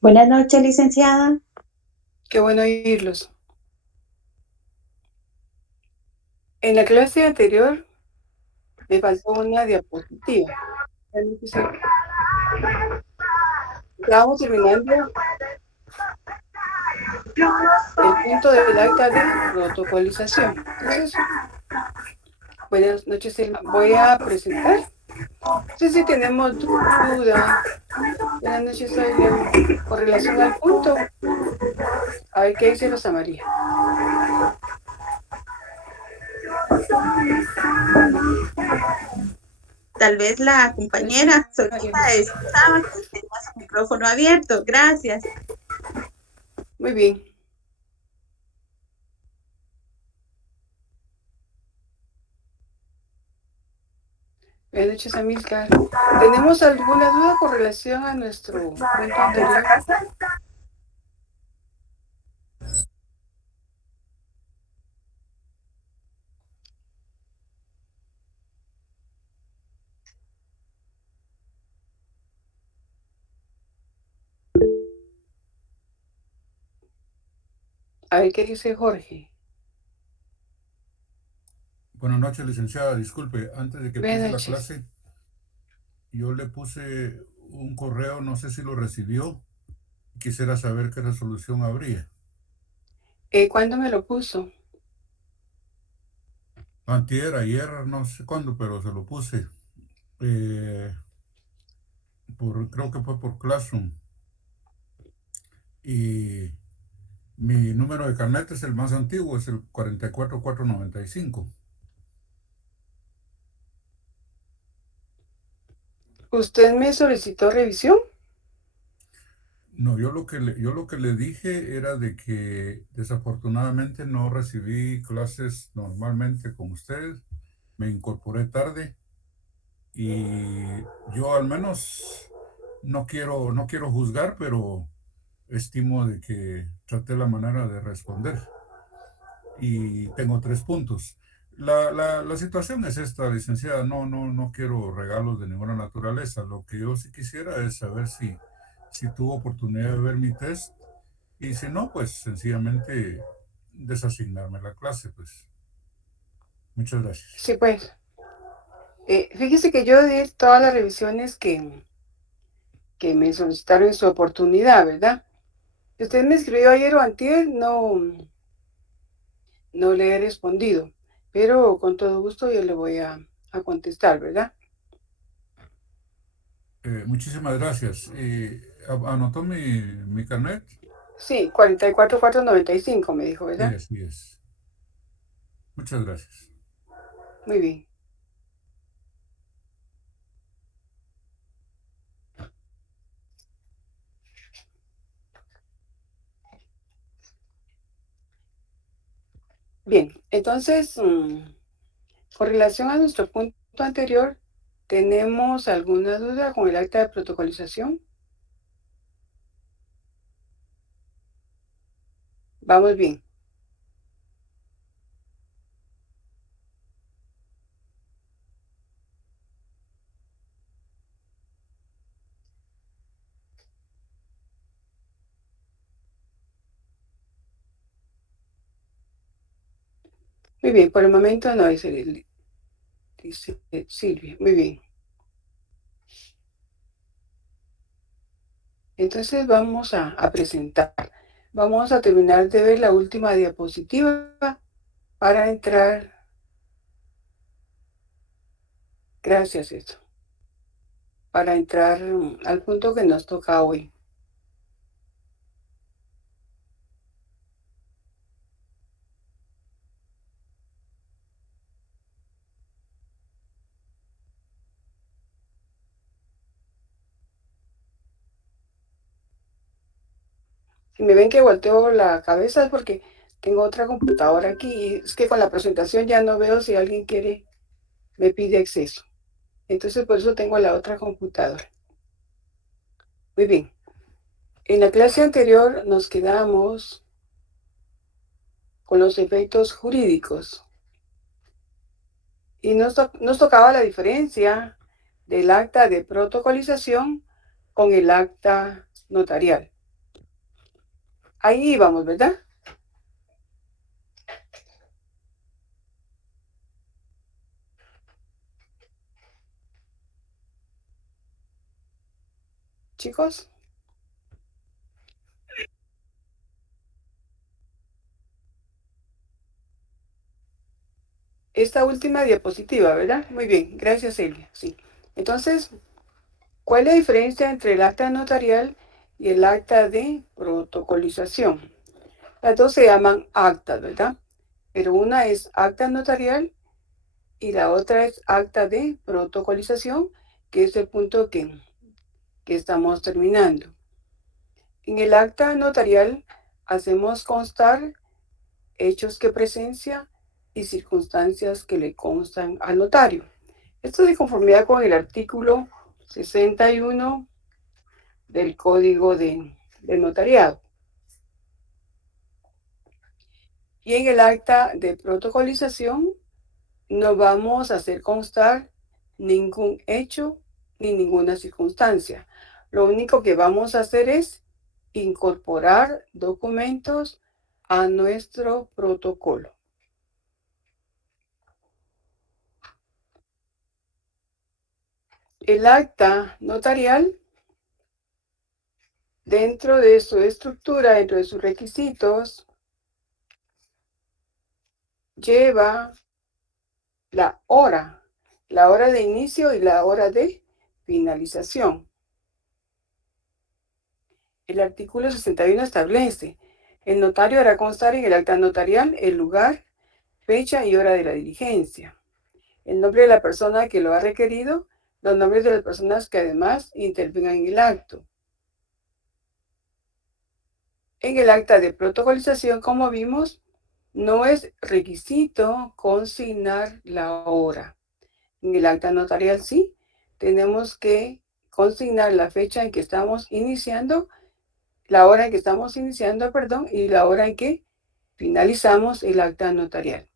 Buenas noches, licenciada. Qué bueno oírlos. En la clase anterior me faltó una diapositiva. Entonces, estábamos terminando el punto del acta de protocolización. Entonces, buenas noches, Elma. Voy a presentar. No sé si tenemos duda. Buenas noches, Aileen. Con relación al punto, a ver qué dice Rosa María. Tal vez la Rosa compañera María. Solita escuchaba que tenía su micrófono abierto. Gracias. Muy bien. Buenas noches, Amilcar. ¿Tenemos alguna duda con relación a nuestro punto anterior? A ver qué dice Jorge. Buenas noches, licenciada. Disculpe, antes de que empiece Buenas la noches. clase, yo le puse un correo, no sé si lo recibió. Quisiera saber qué resolución habría. ¿Cuándo me lo puso? Antier, ayer, no sé cuándo, pero se lo puse. eh, creo que fue por Classroom. Y mi número de carnet es el más antiguo, es el 44495. ¿Usted me solicitó revisión? No, yo lo que le dije era de que desafortunadamente no recibí clases normalmente con ustedes. Me incorporé tarde. Y yo al menos no quiero juzgar, pero estimo de que traté la manera de responder. Y tengo 3 puntos. La situación es esta, licenciada. No quiero regalos de ninguna naturaleza. Lo que yo sí quisiera es saber si tuvo oportunidad de ver mi test. Y si no, pues sencillamente desasignarme la clase, pues. Muchas gracias. Sí, pues. Fíjese que yo di todas las revisiones que me solicitaron en su oportunidad, ¿verdad? Si usted me escribió ayer o antier, no le he respondido, pero con todo gusto yo le voy a contestar, ¿verdad? Muchísimas gracias. ¿Anotó mi carnet? Sí, 44495 me dijo, Sí, ¿verdad? así es. Muchas gracias. Muy bien. Bien, entonces, con relación a nuestro punto anterior, ¿tenemos alguna duda con el acta de protocolización? Vamos bien. Muy bien, por el momento no, dice Silvia. Muy bien. Entonces vamos a presentar. Vamos a terminar de ver la última diapositiva para entrar. Gracias, eso. Para entrar al punto que nos toca hoy. Si me ven que volteo la cabeza es porque tengo otra computadora aquí y es que con la presentación ya no veo si alguien quiere, me pide acceso. Entonces por eso tengo la otra computadora. Muy bien. En la clase anterior nos quedamos con los efectos jurídicos y nos tocaba la diferencia del acta de protocolización con el acta notarial. Ahí vamos, ¿verdad? Chicos. Esta última diapositiva, ¿verdad? Muy bien, gracias, Elia. Sí. Entonces, ¿cuál es la diferencia entre el acta notarial y el acta de protocolización? Las dos se llaman actas, ¿verdad? Pero una es acta notarial y la otra es acta de protocolización, que es el punto que estamos terminando. En el acta notarial hacemos constar hechos que presencia y circunstancias que le constan al notario. Esto es de conformidad con el artículo 61 del Código de Notariado. Y en el acta de protocolización no vamos a hacer constar ningún hecho ni ninguna circunstancia. Lo único que vamos a hacer es incorporar documentos a nuestro protocolo. El acta notarial, dentro de su estructura, dentro de sus requisitos, lleva la hora de inicio y la hora de finalización. El artículo 61 establece: el notario hará constar en el acta notarial el lugar, fecha y hora de la diligencia, el nombre de la persona que lo ha requerido, los nombres de las personas que además intervengan en el acto. En el acta de protocolización, como vimos, no es requisito consignar la hora. En el acta notarial sí, tenemos que consignar la fecha en que estamos iniciando, la hora en que estamos iniciando, perdón, y la hora en que finalizamos el acta notarial.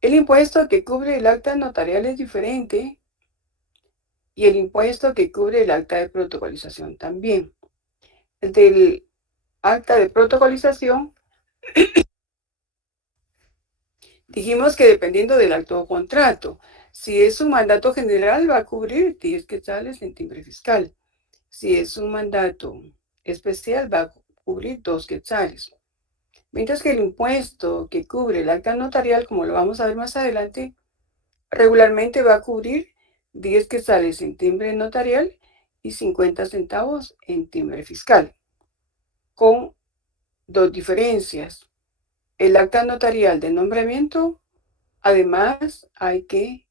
El impuesto que cubre el acta notarial es diferente y el impuesto que cubre el acta de protocolización también. El del acta de protocolización, dijimos que dependiendo del acto o contrato, si es un mandato general va a cubrir 10 quetzales en timbre fiscal. Si es un mandato especial va a cubrir 2 quetzales. Mientras que el impuesto que cubre el acta notarial, como lo vamos a ver más adelante, regularmente va a cubrir 10 quetzales en timbre notarial y 50 centavos en timbre fiscal, con dos diferencias. El acta notarial de nombramiento, además, hay que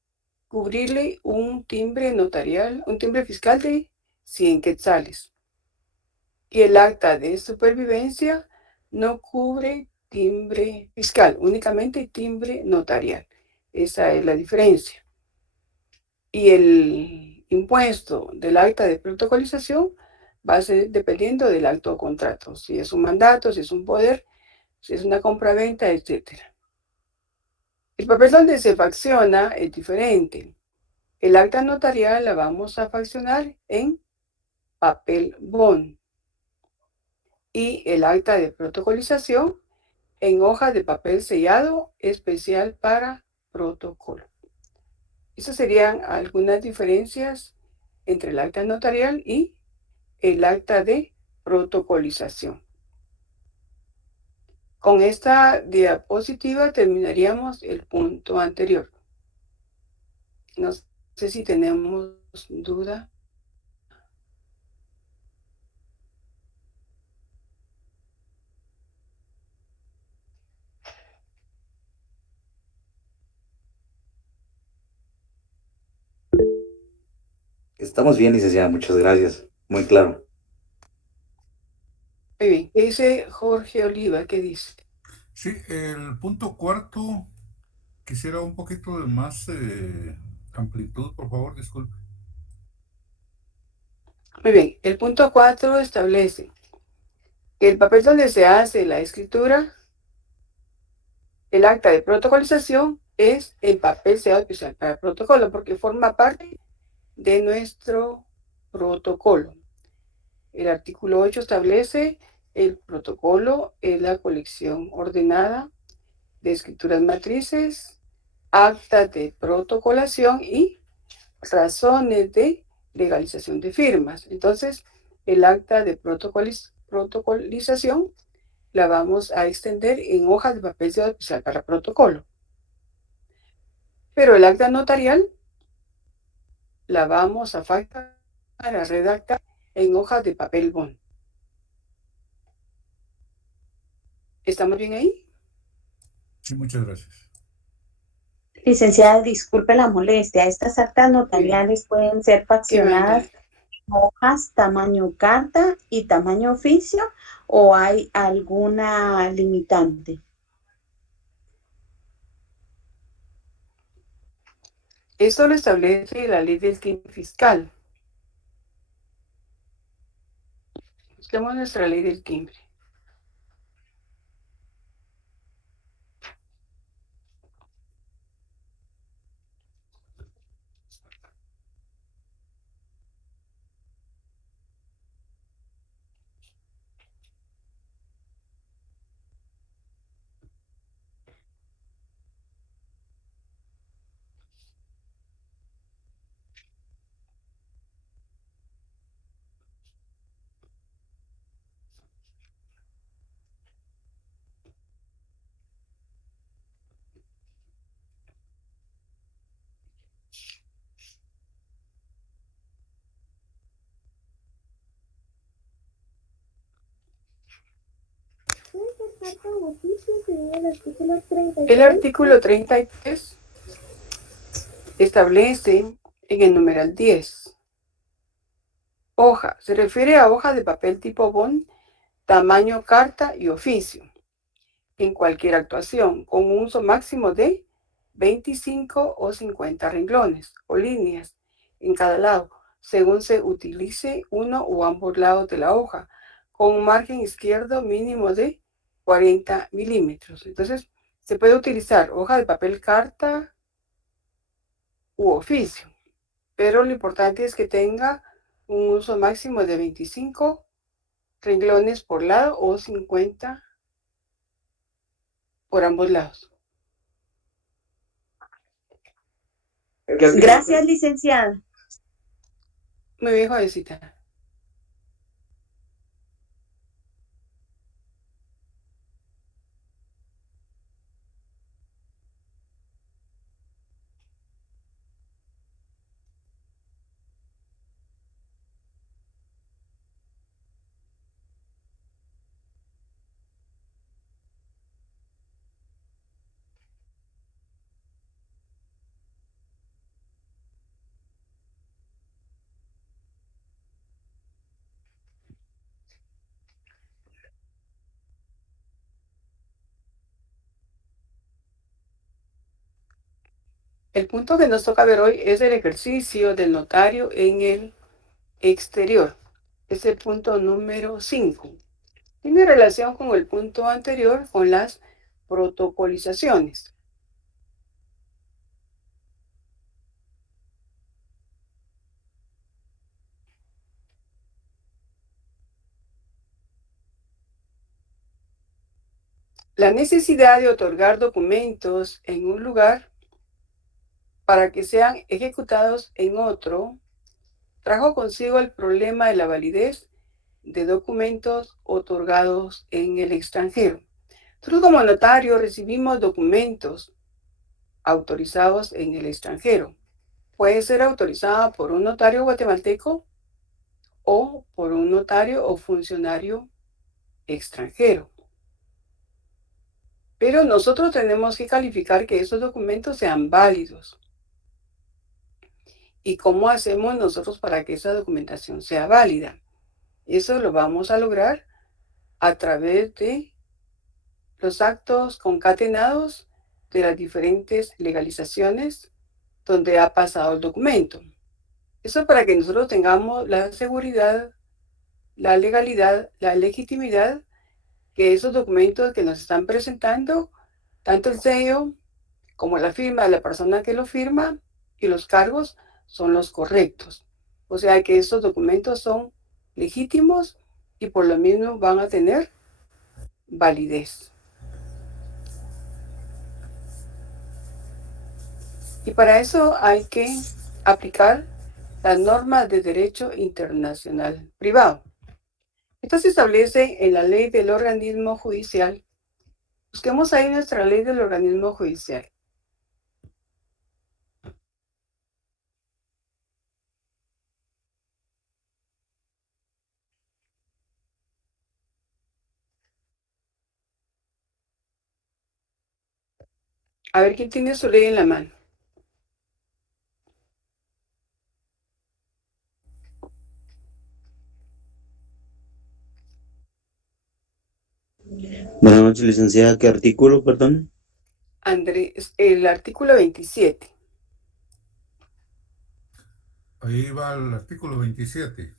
cubrirle un timbre notarial, un timbre fiscal de 100 quetzales. Y el acta de supervivencia no cubre timbre fiscal, únicamente timbre notarial. Esa es la diferencia. Y el impuesto del acta de protocolización va a ser dependiendo del acto o contrato, si es un mandato, si es un poder, si es una compraventa, etc. El papel donde se facciona es diferente. El acta notarial la vamos a faccionar en papel bond y el acta de protocolización en hoja de papel sellado especial para protocolo. Esas serían algunas diferencias entre el acta notarial y el acta de protocolización. Con esta diapositiva terminaríamos el punto anterior. No sé si tenemos duda. Estamos bien, licenciada, muchas gracias. Muy claro. Muy bien. ¿Qué dice Jorge Oliva? ¿Qué dice? Sí, el punto cuarto, quisiera un poquito de más amplitud, por favor, disculpe. Muy bien. El punto 4 establece que el papel donde se hace la escritura, el acta de protocolización, es el papel sellado especial para protocolo, porque forma parte de nuestro protocolo. El artículo 8 establece El protocolo es la colección ordenada de escrituras matrices, actas de protocolación y razones de legalización de firmas. Entonces, el acta de protocolización la vamos a extender en hojas de papel especial para protocolo. Pero el acta notarial la vamos a faltar para redactar en hojas de papel bond. ¿Estamos bien ahí? Sí, muchas gracias. Licenciada, disculpe la molestia. Estas actas notariales pueden ser ¿Qué faccionadas manda? en hojas tamaño carta y tamaño oficio, o hay alguna limitante. Esto lo establece la ley del timbre fiscal. Busquemos nuestra ley del timbre. El artículo 33 establece en el numeral 10. Hoja. Se refiere a hoja de papel tipo bond, tamaño carta y oficio, en cualquier actuación, con un uso máximo de 25 o 50 renglones o líneas en cada lado, según se utilice uno o ambos lados de la hoja, con un margen izquierdo mínimo de 40 milímetros. Entonces, se puede utilizar hoja de papel carta u oficio, pero lo importante es que tenga un uso máximo de 25 renglones por lado o 50 por ambos lados. Gracias, licenciada. Muy bien, jovencita. El punto que nos toca ver hoy es el ejercicio del notario en el exterior. Es el punto número 5. Tiene relación con el punto anterior, con las protocolizaciones. La necesidad de otorgar documentos en un lugar para que sean ejecutados en otro trajo consigo el problema de la validez de documentos otorgados en el extranjero. Nosotros como notario recibimos documentos autorizados en el extranjero. Puede ser autorizada por un notario guatemalteco o por un notario o funcionario extranjero. Pero nosotros tenemos que calificar que esos documentos sean válidos. ¿Y cómo hacemos nosotros para que esa documentación sea válida? Eso lo vamos a lograr a través de los actos concatenados de las diferentes legalizaciones donde ha pasado el documento. Eso para que nosotros tengamos la seguridad, la legalidad, la legitimidad que esos documentos que nos están presentando, tanto el sello como la firma de la persona que lo firma y los cargos son los correctos. O sea que estos documentos son legítimos y por lo mismo van a tener validez. Y para eso hay que aplicar las normas de derecho internacional privado. Esto se establece en la ley del organismo judicial. Busquemos ahí nuestra ley del organismo judicial. A ver quién tiene su ley en la mano. Buenas noches, licenciada. ¿Qué artículo, perdón? Andrés, el artículo 27. Ahí va el artículo 27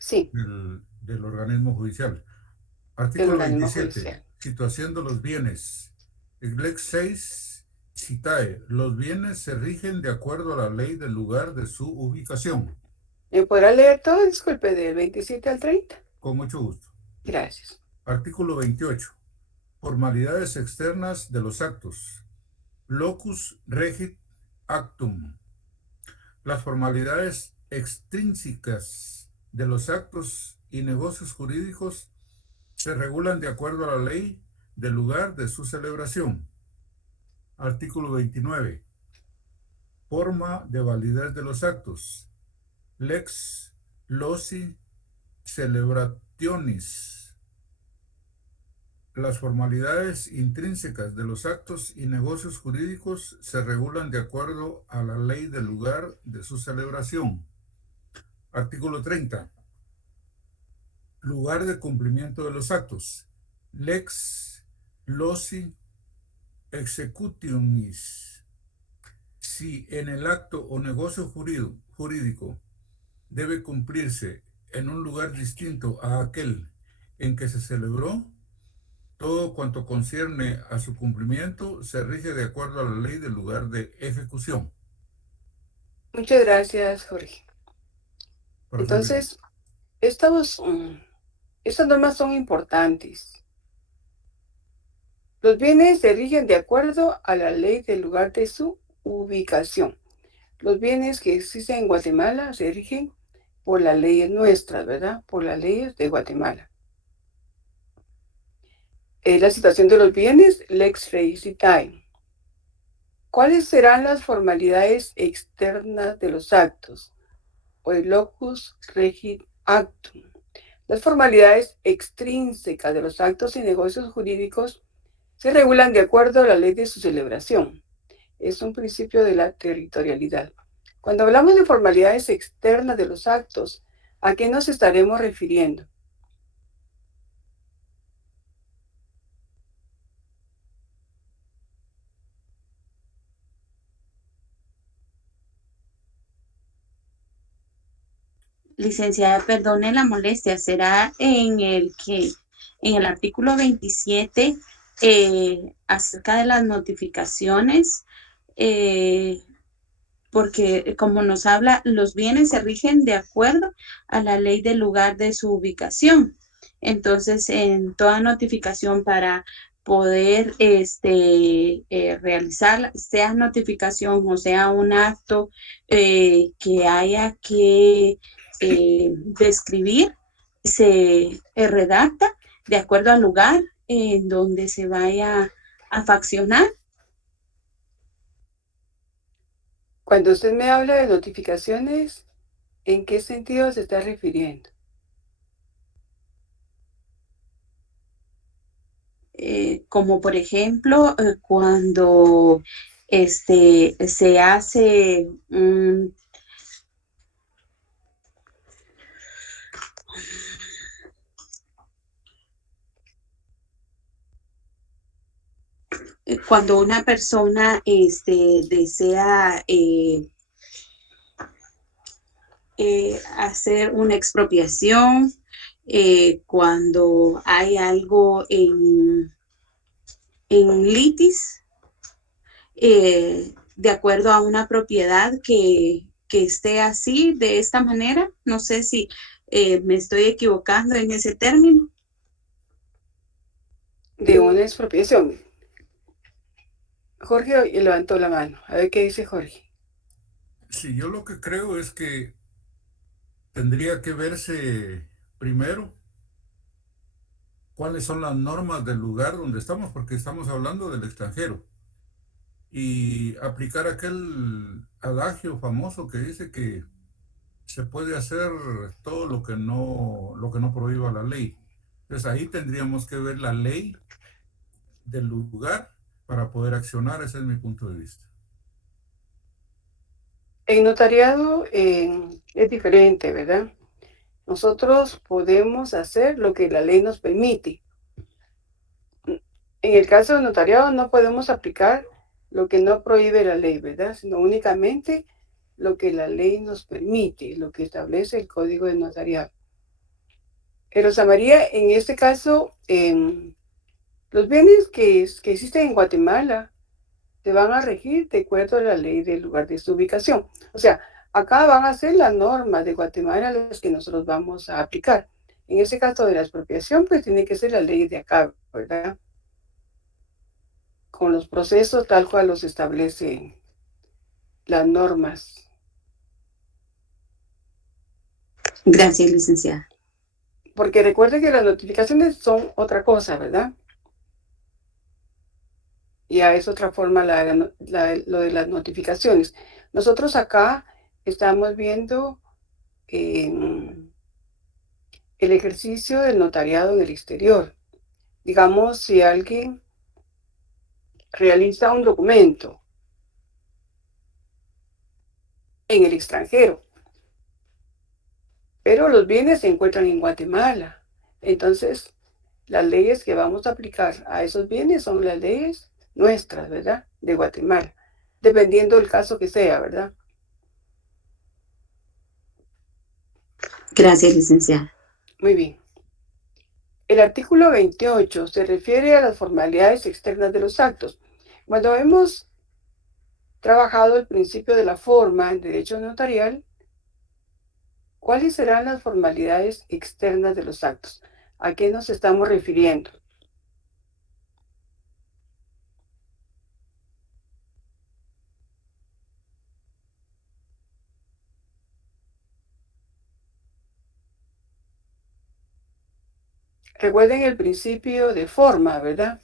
Sí, del organismo judicial. del Artículo organismo 27. judicial. Situación de los bienes. El Lex 6 citae. Los bienes se rigen de acuerdo a la ley del lugar de su ubicación. ¿Me podrá leer todo? Disculpe, del 27 al 30. Con mucho gusto. Gracias. Artículo 28. Formalidades externas de los actos. Locus regit actum. Las formalidades extrínsecas de los actos y negocios jurídicos se regulan de acuerdo a la ley del lugar de su celebración. Artículo 29. Forma de validez de los actos. Lex loci celebrationis. Las formalidades intrínsecas de los actos y negocios jurídicos se regulan de acuerdo a la ley del lugar de su celebración. Artículo 30. Lugar de cumplimiento de los actos. Lex loci executionis. Si en el acto o negocio jurídico debe cumplirse en un lugar distinto a aquel en que se celebró, todo cuanto concierne a su cumplimiento se rige de acuerdo a la ley del lugar de ejecución. Muchas gracias, Jorge. Entonces, estas normas son importantes. Los bienes se rigen de acuerdo a la ley del lugar de su ubicación. Los bienes que existen en Guatemala se rigen por las leyes nuestras, ¿verdad? Por las leyes de Guatemala. La situación de los bienes, lex regicitae. ¿Cuáles serán las formalidades externas de los actos? O el locus regit actum. Las formalidades extrínsecas de los actos y negocios jurídicos se regulan de acuerdo a la ley de su celebración. Es un principio de la territorialidad. Cuando hablamos de formalidades externas de los actos, ¿a qué nos estaremos refiriendo? Licenciada, perdone la molestia, será en el artículo 27 acerca de las notificaciones, porque como nos habla, los bienes se rigen de acuerdo a la ley del lugar de su ubicación. Entonces, en toda notificación para poder realizar, sea notificación o sea un acto que haya que describir, se redacta de acuerdo al lugar en donde se vaya a faccionar. Cuando usted me habla de notificaciones, ¿en qué sentido se está refiriendo? Como por ejemplo, cuando se hace cuando una persona desea hacer una expropiación, cuando hay algo en litis, de acuerdo a una propiedad que esté así, de esta manera. No sé si ¿Me estoy equivocando en ese término? De una expropiación. Jorge levantó la mano. A ver qué dice Jorge. Sí, yo lo que creo es que tendría que verse primero cuáles son las normas del lugar donde estamos, porque estamos hablando del extranjero, y aplicar aquel adagio famoso que dice que se puede hacer todo lo que no prohíba la ley. Entonces ahí tendríamos que ver la ley del lugar para poder accionar. Ese es mi punto de vista. En notariado es diferente, ¿verdad? Nosotros podemos hacer lo que la ley nos permite. En el caso del notariado no podemos aplicar lo que no prohíbe la ley, ¿verdad? Sino únicamente lo que la ley nos permite, lo que establece el Código de Notariado. Rosa María, en este caso, los bienes que existen en Guatemala se van a regir de acuerdo a la ley del lugar de su ubicación. O sea, acá van a ser las normas de Guatemala las que nosotros vamos a aplicar. En ese caso de la expropiación, pues tiene que ser la ley de acá, ¿verdad? Con los procesos tal cual los establecen las normas. Gracias, licenciada. Porque recuerde que las notificaciones son otra cosa, ¿verdad? Ya es otra forma lo de las notificaciones. Nosotros acá estamos viendo el ejercicio del notariado en el exterior. Digamos, si alguien realiza un documento en el extranjero, pero los bienes se encuentran en Guatemala. Entonces, las leyes que vamos a aplicar a esos bienes son las leyes nuestras, ¿verdad? De Guatemala, dependiendo del caso que sea, ¿verdad? Gracias, licenciada. Muy bien. El artículo 28 se refiere a las formalidades externas de los actos. Cuando hemos trabajado el principio de la forma en derecho notarial, ¿cuáles serán las formalidades externas de los actos? ¿A qué nos estamos refiriendo? Recuerden el principio de forma, ¿verdad?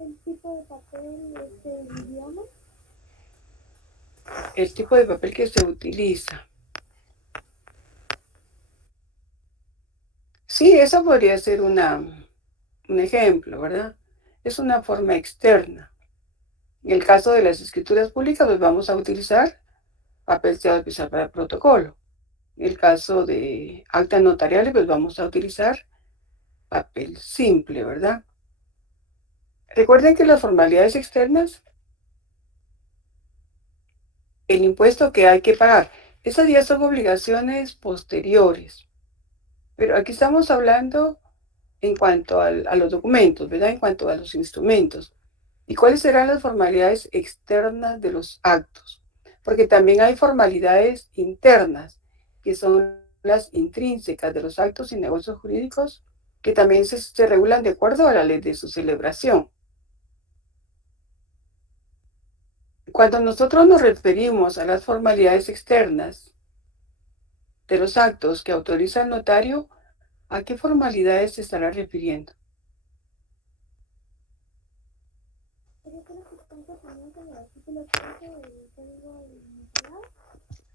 El tipo de papel es el idioma. El tipo de papel que se utiliza. Sí, eso podría ser un ejemplo, ¿verdad? Es una forma externa. En el caso de las escrituras públicas, pues vamos a utilizar papel sellado especial para protocolo. En el caso de actas notariales, pues vamos a utilizar papel simple, ¿verdad? Recuerden que las formalidades externas, el impuesto que hay que pagar, esas ya son obligaciones posteriores. Pero aquí estamos hablando en cuanto a los documentos, ¿verdad? En cuanto a los instrumentos. ¿Y cuáles serán las formalidades externas de los actos? Porque también hay formalidades internas, que son las intrínsecas de los actos y negocios jurídicos, que también se regulan de acuerdo a la ley de su celebración. Cuando nosotros nos referimos a las formalidades externas de los actos que autoriza el notario, ¿a qué formalidades se estará refiriendo? Yo creo que están tratamiento del artículo 13 del Código Nacional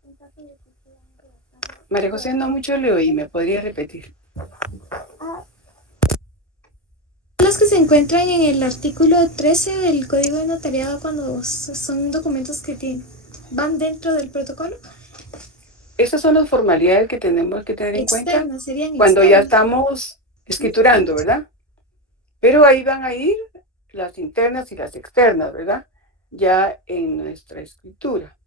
en caso de que sean redactados. María José, no mucho le oí, ¿me podría repetir? Los que se encuentran en el artículo 13 del Código de Notariado cuando son documentos que van dentro del protocolo. Esas son las formalidades que tenemos que tener en cuenta Externas, serían cuando ya externas. estamos escriturando, ¿verdad? Pero ahí van a ir las internas y las externas, ¿verdad? Ya en nuestra escritura.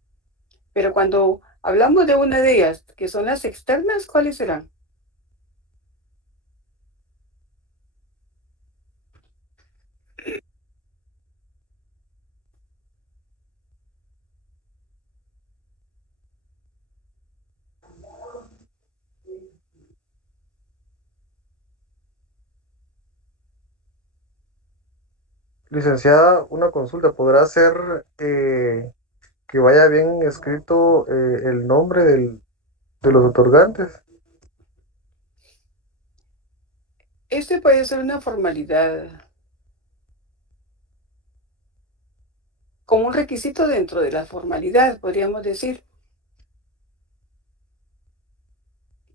Pero cuando hablamos de una de ellas, que son las externas, ¿cuáles serán? Licenciada, una consulta. ¿Podrá ser que vaya bien escrito el nombre de los otorgantes? Este puede ser una formalidad, como un requisito dentro de la formalidad, podríamos decir.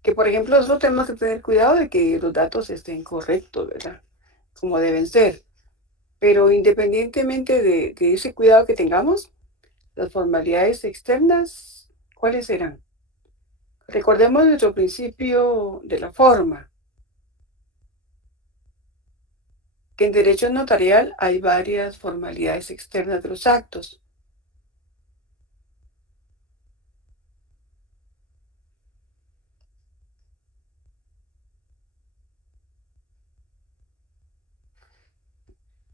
Que, por ejemplo, nosotros tenemos que tener cuidado de que los datos estén correctos, ¿verdad? Como deben ser. Pero independientemente de ese cuidado que tengamos, las formalidades externas, ¿cuáles serán? Recordemos nuestro principio de la forma, que en derecho notarial hay varias formalidades externas de los actos.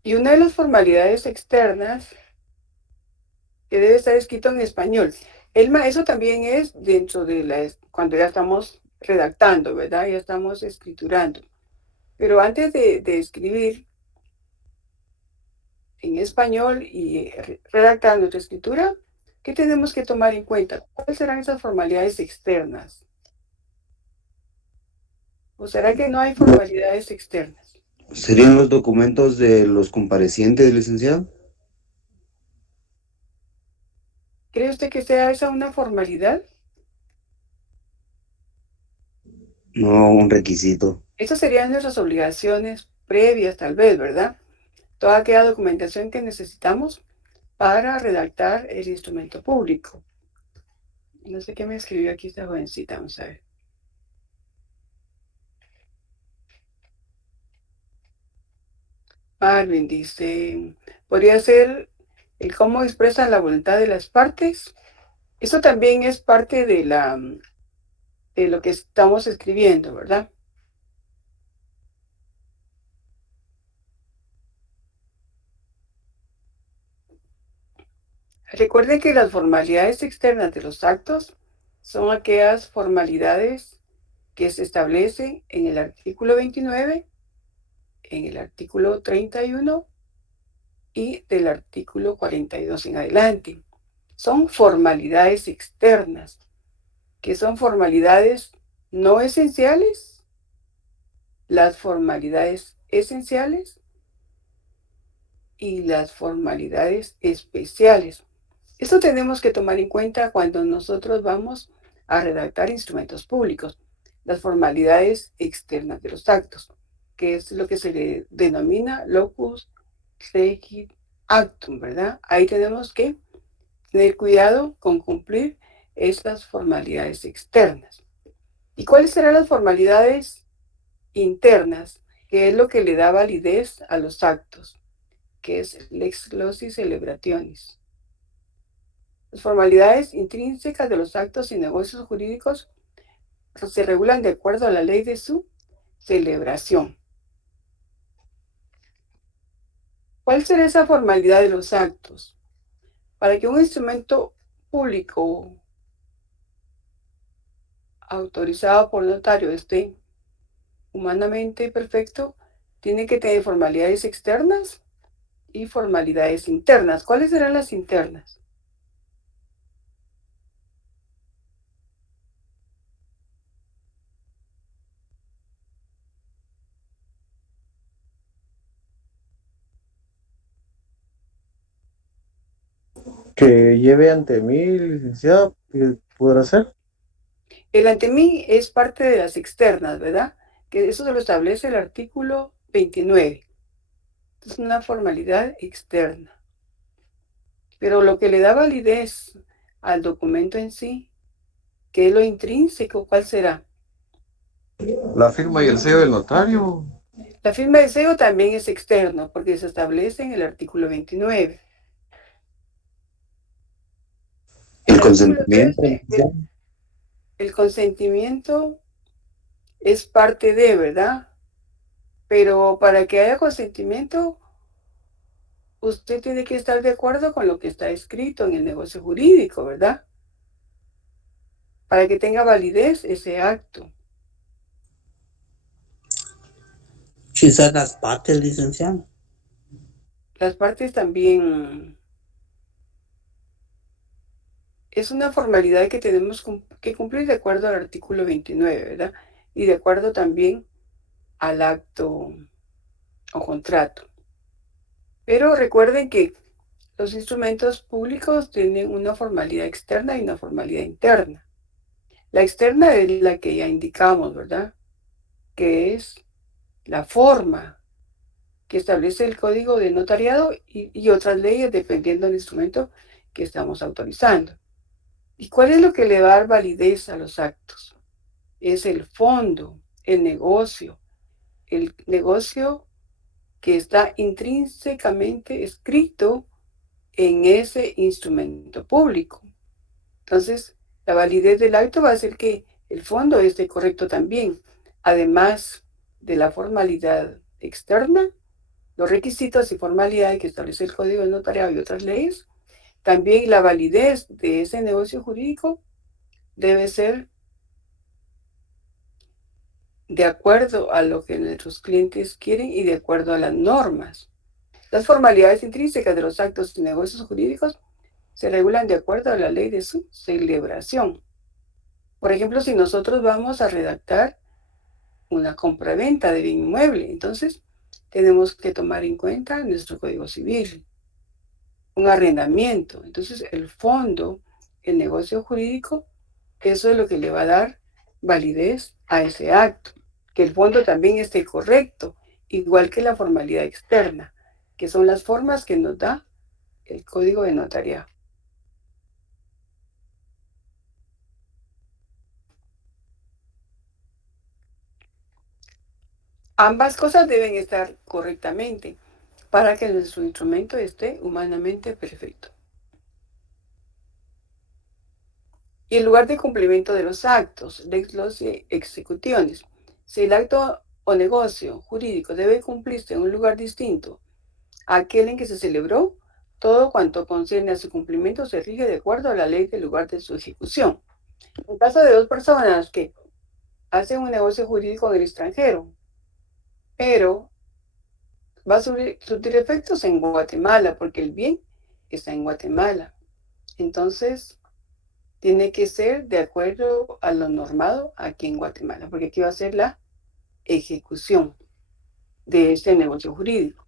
Y una de las formalidades externas que debe estar escrito en español. Eso también es dentro de cuando ya estamos redactando, ¿verdad? Ya estamos escriturando. Pero antes de escribir en español y redactar nuestra escritura, ¿qué tenemos que tomar en cuenta? ¿Cuáles serán esas formalidades externas? ¿O será que no hay formalidades externas? ¿Serían los documentos de los comparecientes, licenciado? ¿Cree usted que sea esa una formalidad? No, un requisito. Esas serían nuestras obligaciones previas, tal vez, ¿verdad? Toda aquella documentación que necesitamos para redactar el instrumento público. No sé qué me escribió aquí esta jovencita, vamos a ver. Marvin dice, podría ser el cómo expresan la voluntad de las partes. Eso también es parte de lo que estamos escribiendo, ¿verdad? Recuerden que las formalidades externas de los actos son aquellas formalidades que se establecen en el artículo 29, en el artículo 31 y del artículo 42 en adelante. Son formalidades externas, que son formalidades no esenciales, las formalidades esenciales y las formalidades especiales. Esto tenemos que tomar en cuenta cuando nosotros vamos a redactar instrumentos públicos, las formalidades externas de los actos, que es lo que se le denomina locus regit actum, ¿verdad? Ahí tenemos que tener cuidado con cumplir estas formalidades externas. ¿Y cuáles serán las formalidades internas? Que es lo que le da validez a los actos, que es lex loci celebrationis. Las formalidades intrínsecas de los actos y negocios jurídicos se regulan de acuerdo a la ley de su celebración. ¿Cuál será esa formalidad de los actos? Para que un instrumento público autorizado por notario esté humanamente perfecto, tiene que tener formalidades externas y formalidades internas. ¿Cuáles serán las internas? Que lleve ante mí, licenciada, ¿qué podrá ser? El ante mí es parte de las externas, ¿verdad? Que eso se lo establece el artículo 29. Es una formalidad externa. Pero lo que le da validez al documento en sí, que es lo intrínseco, ¿cuál será? La firma y el sello del notario. La firma de sello también es externo, porque se establece en el artículo 29. El El artículo consentimiento, 13, el consentimiento es parte de, ¿verdad? Pero para que haya consentimiento, usted tiene que estar de acuerdo con lo que está escrito en el negocio jurídico, ¿verdad? Para que tenga validez ese acto. Quizás las partes, licenciado. las partes también es una formalidad que tenemos que cumplir de acuerdo al artículo 29, ¿verdad? Y de acuerdo también al acto o contrato. Pero recuerden que los instrumentos públicos tienen una formalidad externa y una formalidad interna. La externa es la que ya indicamos, ¿verdad? Que es la forma que establece el código de notariado y otras leyes dependiendo del instrumento que estamos autorizando. ¿Y cuál es lo que le va a dar validez a los actos? Es el fondo, el negocio que está intrínsecamente escrito en ese instrumento público. Entonces, la validez del acto va a hacer que el fondo esté correcto también, además de la formalidad externa, los requisitos y formalidades que establece el Código de Notariado y otras leyes. También la validez de ese negocio jurídico debe ser de acuerdo a lo que nuestros clientes quieren y de acuerdo a las normas. Las formalidades intrínsecas de los actos y negocios jurídicos se regulan de acuerdo a la ley de su celebración. Por ejemplo, si nosotros vamos a redactar una compraventa de bien inmueble, entonces tenemos que tomar en cuenta nuestro Código Civil. Un arrendamiento, entonces el fondo, el negocio jurídico, eso es lo que le va a dar validez a ese acto. Que el fondo también esté correcto, igual que la formalidad externa, que son las formas que nos da el Código de Notariado. Ambas cosas deben estar correctamente para que nuestro instrumento esté humanamente perfecto. Y el lugar de cumplimiento de los actos, lex loci executiones. Si el acto o negocio jurídico debe cumplirse en un lugar distinto a aquel en que se celebró, todo cuanto concierne a su cumplimiento se rige de acuerdo a la ley del lugar de su ejecución. En caso de dos personas que hacen un negocio jurídico en el extranjero, pero va a surtir efectos en Guatemala, porque el bien está en Guatemala. Entonces, tiene que ser de acuerdo a lo normado aquí en Guatemala, porque aquí va a ser la ejecución de este negocio jurídico.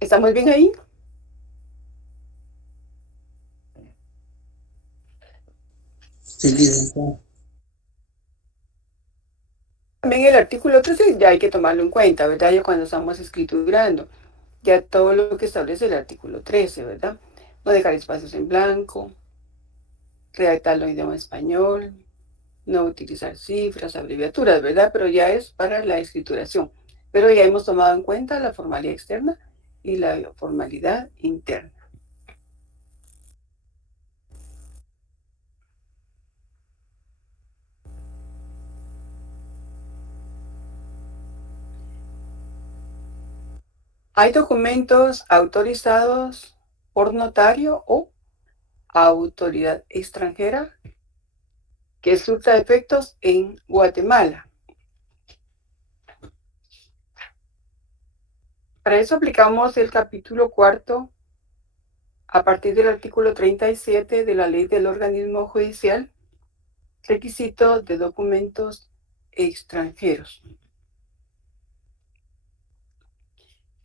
¿Estamos bien ahí? Sí, licenciado. También el artículo 13 ya hay que tomarlo en cuenta, ¿verdad? Ya cuando estamos escriturando, ya todo lo que establece el artículo 13, ¿verdad? No dejar espacios en blanco, redactarlo en idioma español, no utilizar cifras, abreviaturas, ¿verdad? Pero ya es para la escrituración. Pero ya hemos tomado en cuenta la formalidad externa y la formalidad interna. Hay documentos autorizados por notario o autoridad extranjera que surta efectos en Guatemala. Para eso aplicamos el capítulo 4 a partir del artículo 37 de la Ley del Organismo Judicial, requisito de documentos extranjeros.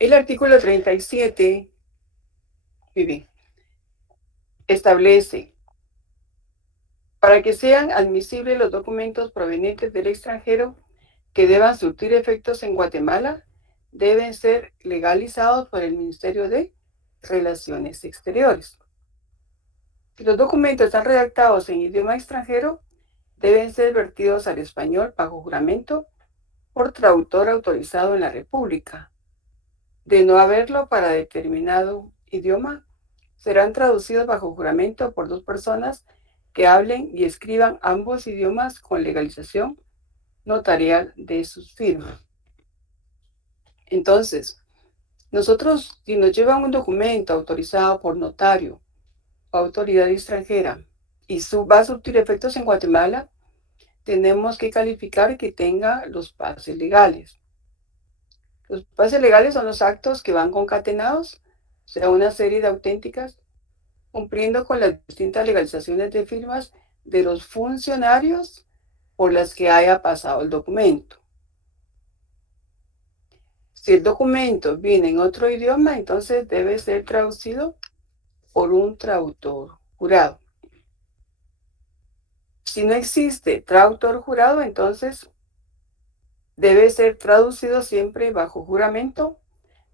El artículo 37, muy bien, establece para que sean admisibles los documentos provenientes del extranjero que deban surtir efectos en Guatemala, deben ser legalizados por el Ministerio de Relaciones Exteriores. Si los documentos están redactados en idioma extranjero, deben ser vertidos al español bajo juramento por traductor autorizado en la República. De no haberlo para determinado idioma, serán traducidos bajo juramento por dos personas que hablen y escriban ambos idiomas con legalización notarial de sus firmas. Entonces, nosotros, si nos llevan un documento autorizado por notario o autoridad extranjera y va a surtir efectos en Guatemala, tenemos que calificar que tenga los pases legales. Los pases legales son los actos que van concatenados, o sea, una serie de auténticas, cumpliendo con las distintas legalizaciones de firmas de los funcionarios por las que haya pasado el documento. Si el documento viene en otro idioma, entonces debe ser traducido por un traductor jurado. Si no existe traductor jurado, entonces debe ser traducido siempre bajo juramento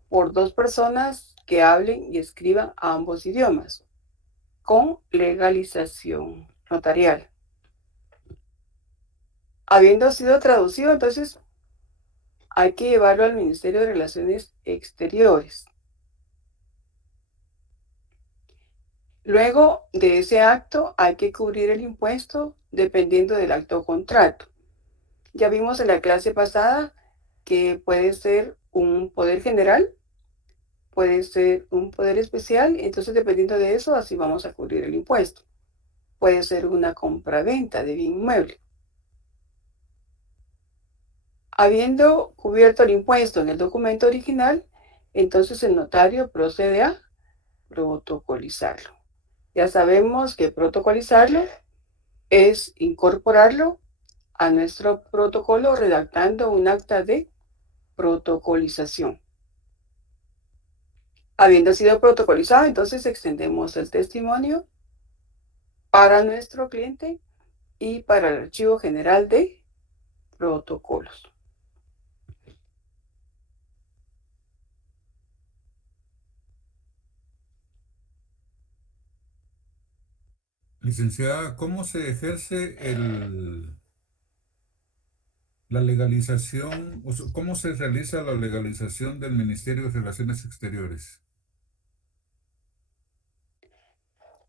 por 2 personas que hablen y escriban ambos idiomas, con legalización notarial. Habiendo sido traducido, entonces hay que llevarlo al Ministerio de Relaciones Exteriores. Luego de ese acto hay que cubrir el impuesto dependiendo del acto o contrato. Ya vimos en la clase pasada que puede ser un poder general, puede ser un poder especial, entonces dependiendo de eso, así vamos a cubrir el impuesto. Puede ser una compraventa de bien inmueble. Habiendo cubierto el impuesto en el documento original, entonces el notario procede a protocolizarlo. Ya sabemos que protocolizarlo es incorporarlo a nuestro protocolo redactando un acta de protocolización. Habiendo sido protocolizado, entonces extendemos el testimonio para nuestro cliente y para el archivo general de protocolos. Licenciada, ¿cómo se ejerce la legalización, cómo se realiza la legalización del Ministerio de Relaciones Exteriores?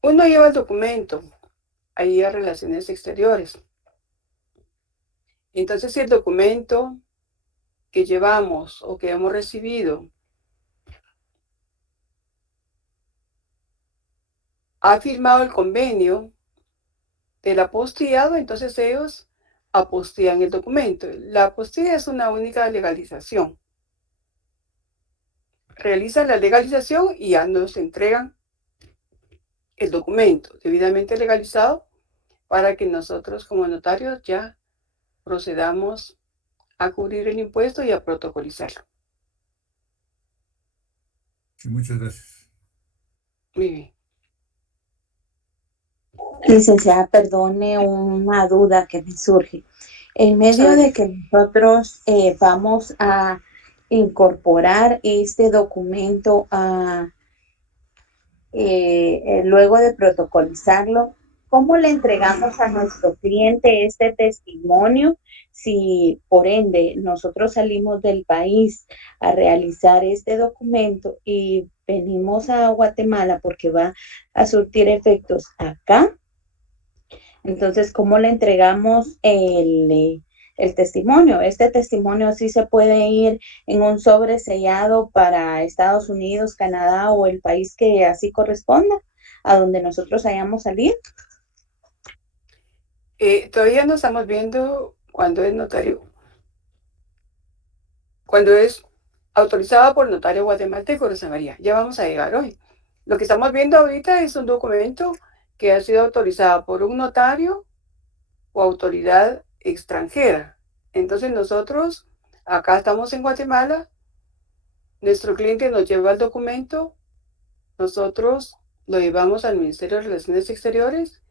Uno lleva el documento ahí a Relaciones Exteriores. Entonces, si el documento que llevamos o que hemos recibido ha firmado el convenio del apostillado, entonces ellos apostillan el documento. La apostilla es una única legalización. Realizan la legalización y ya nos entregan el documento debidamente legalizado para que nosotros como notarios ya procedamos a cubrir el impuesto y a protocolizarlo. Sí, muchas gracias. Muy bien. Licenciada, perdone una duda que me surge. En medio de que nosotros vamos a incorporar este documento luego de protocolizarlo, ¿cómo le entregamos a nuestro cliente este testimonio si por ende nosotros salimos del país a realizar este documento y venimos a Guatemala porque va a surtir efectos acá? Entonces, ¿cómo le entregamos el testimonio? Este testimonio sí se puede ir en un sobre sellado para Estados Unidos, Canadá o el país que así corresponda, a donde nosotros hayamos salido. Todavía no estamos viendo cuando es notario, cuando es autorizado por notario guatemalteco, Rosa María. Ya vamos a llegar hoy. Lo que estamos viendo ahorita es un documento que ha sido autorizado por un notario o autoridad extranjera. Entonces nosotros, acá estamos en Guatemala, nuestro cliente nos lleva el documento, nosotros lo llevamos al Ministerio de Relaciones Exteriores,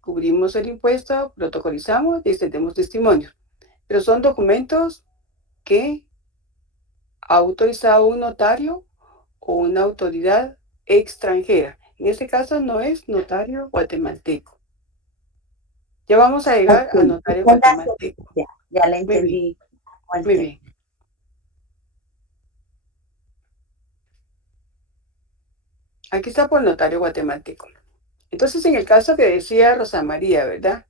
cubrimos el impuesto, protocolizamos y extendemos testimonio. Pero son documentos que ha autorizado un notario o una autoridad extranjera. En este caso no es notario guatemalteco. Ya vamos a llegar a notario guatemalteco. Ya le entendí. Muy bien. Aquí está por notario guatemalteco. Entonces, en el caso que decía Rosa María, ¿verdad?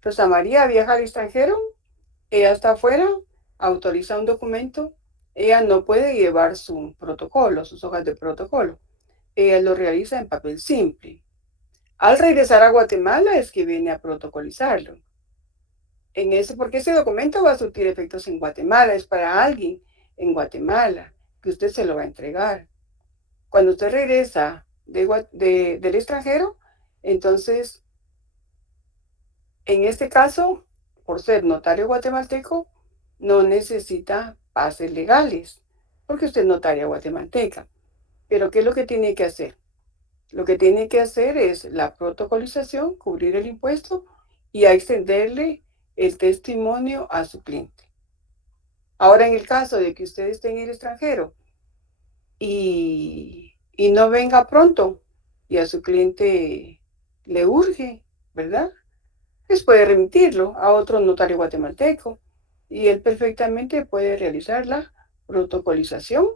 Rosa María viaja al extranjero, ella está afuera, autoriza un documento, ella no puede llevar su protocolo, sus hojas de protocolo. Ella lo realiza en papel simple. Al regresar a Guatemala es que viene a protocolizarlo. Porque ese documento va a surtir efectos en Guatemala, es para alguien en Guatemala, que usted se lo va a entregar. Cuando usted regresa del extranjero, entonces, en este caso, por ser notario guatemalteco, no necesita pases legales, porque usted es notaria guatemalteca. Pero ¿qué es lo que tiene que hacer? Lo que tiene que hacer es la protocolización, cubrir el impuesto y a extenderle el testimonio a su cliente. Ahora, en el caso de que usted esté en el extranjero y no venga pronto y a su cliente le urge, ¿verdad? Pues puede remitirlo a otro notario guatemalteco y él perfectamente puede realizar la protocolización,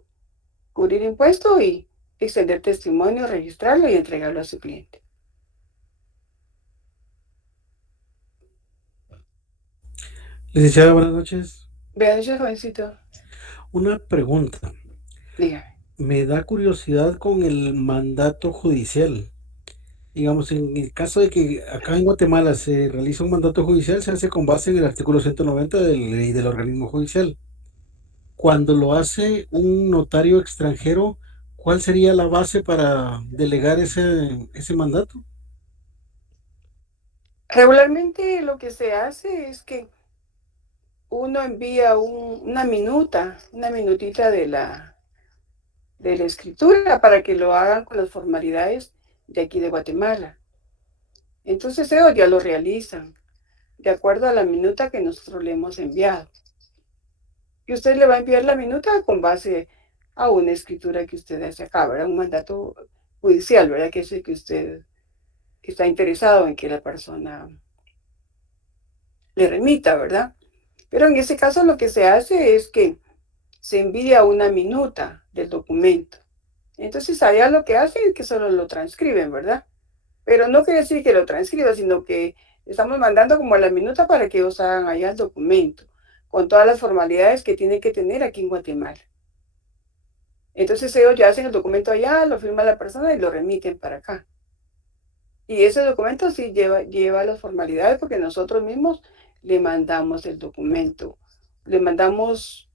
cubrir impuesto y extender testimonio, registrarlo y entregarlo a su cliente. Licenciada, buenas noches. Vean, yo, jovencito, Una pregunta. dígame. Me da curiosidad con el mandato judicial. Digamos, en el caso de que acá en Guatemala se realiza un mandato judicial, se hace con base en el artículo 190 de la ley del organismo judicial. Cuando lo hace un notario extranjero, ¿cuál sería la base para delegar ese mandato? Regularmente lo que se hace es que uno envía una minutita de la escritura para que lo hagan con las formalidades de aquí de Guatemala. Entonces ellos ya lo realizan de acuerdo a la minuta que nosotros le hemos enviado. Y usted le va a enviar la minuta con base a una escritura que usted hace acá, ¿verdad? Un mandato judicial, ¿verdad? Que es el que usted está interesado en que la persona le remita, ¿verdad? Pero en ese caso lo que se hace es que se envía una minuta del documento. Entonces allá lo que hacen es que solo lo transcriben, ¿verdad? Pero no quiere decir que lo transcriba, sino que estamos mandando como la minuta para que ellos hagan allá el documento, con todas las formalidades que tienen que tener aquí en Guatemala. Entonces ellos ya hacen el documento allá, lo firma la persona y lo remiten para acá. Y ese documento sí lleva las formalidades porque nosotros mismos le mandamos el documento. Le mandamos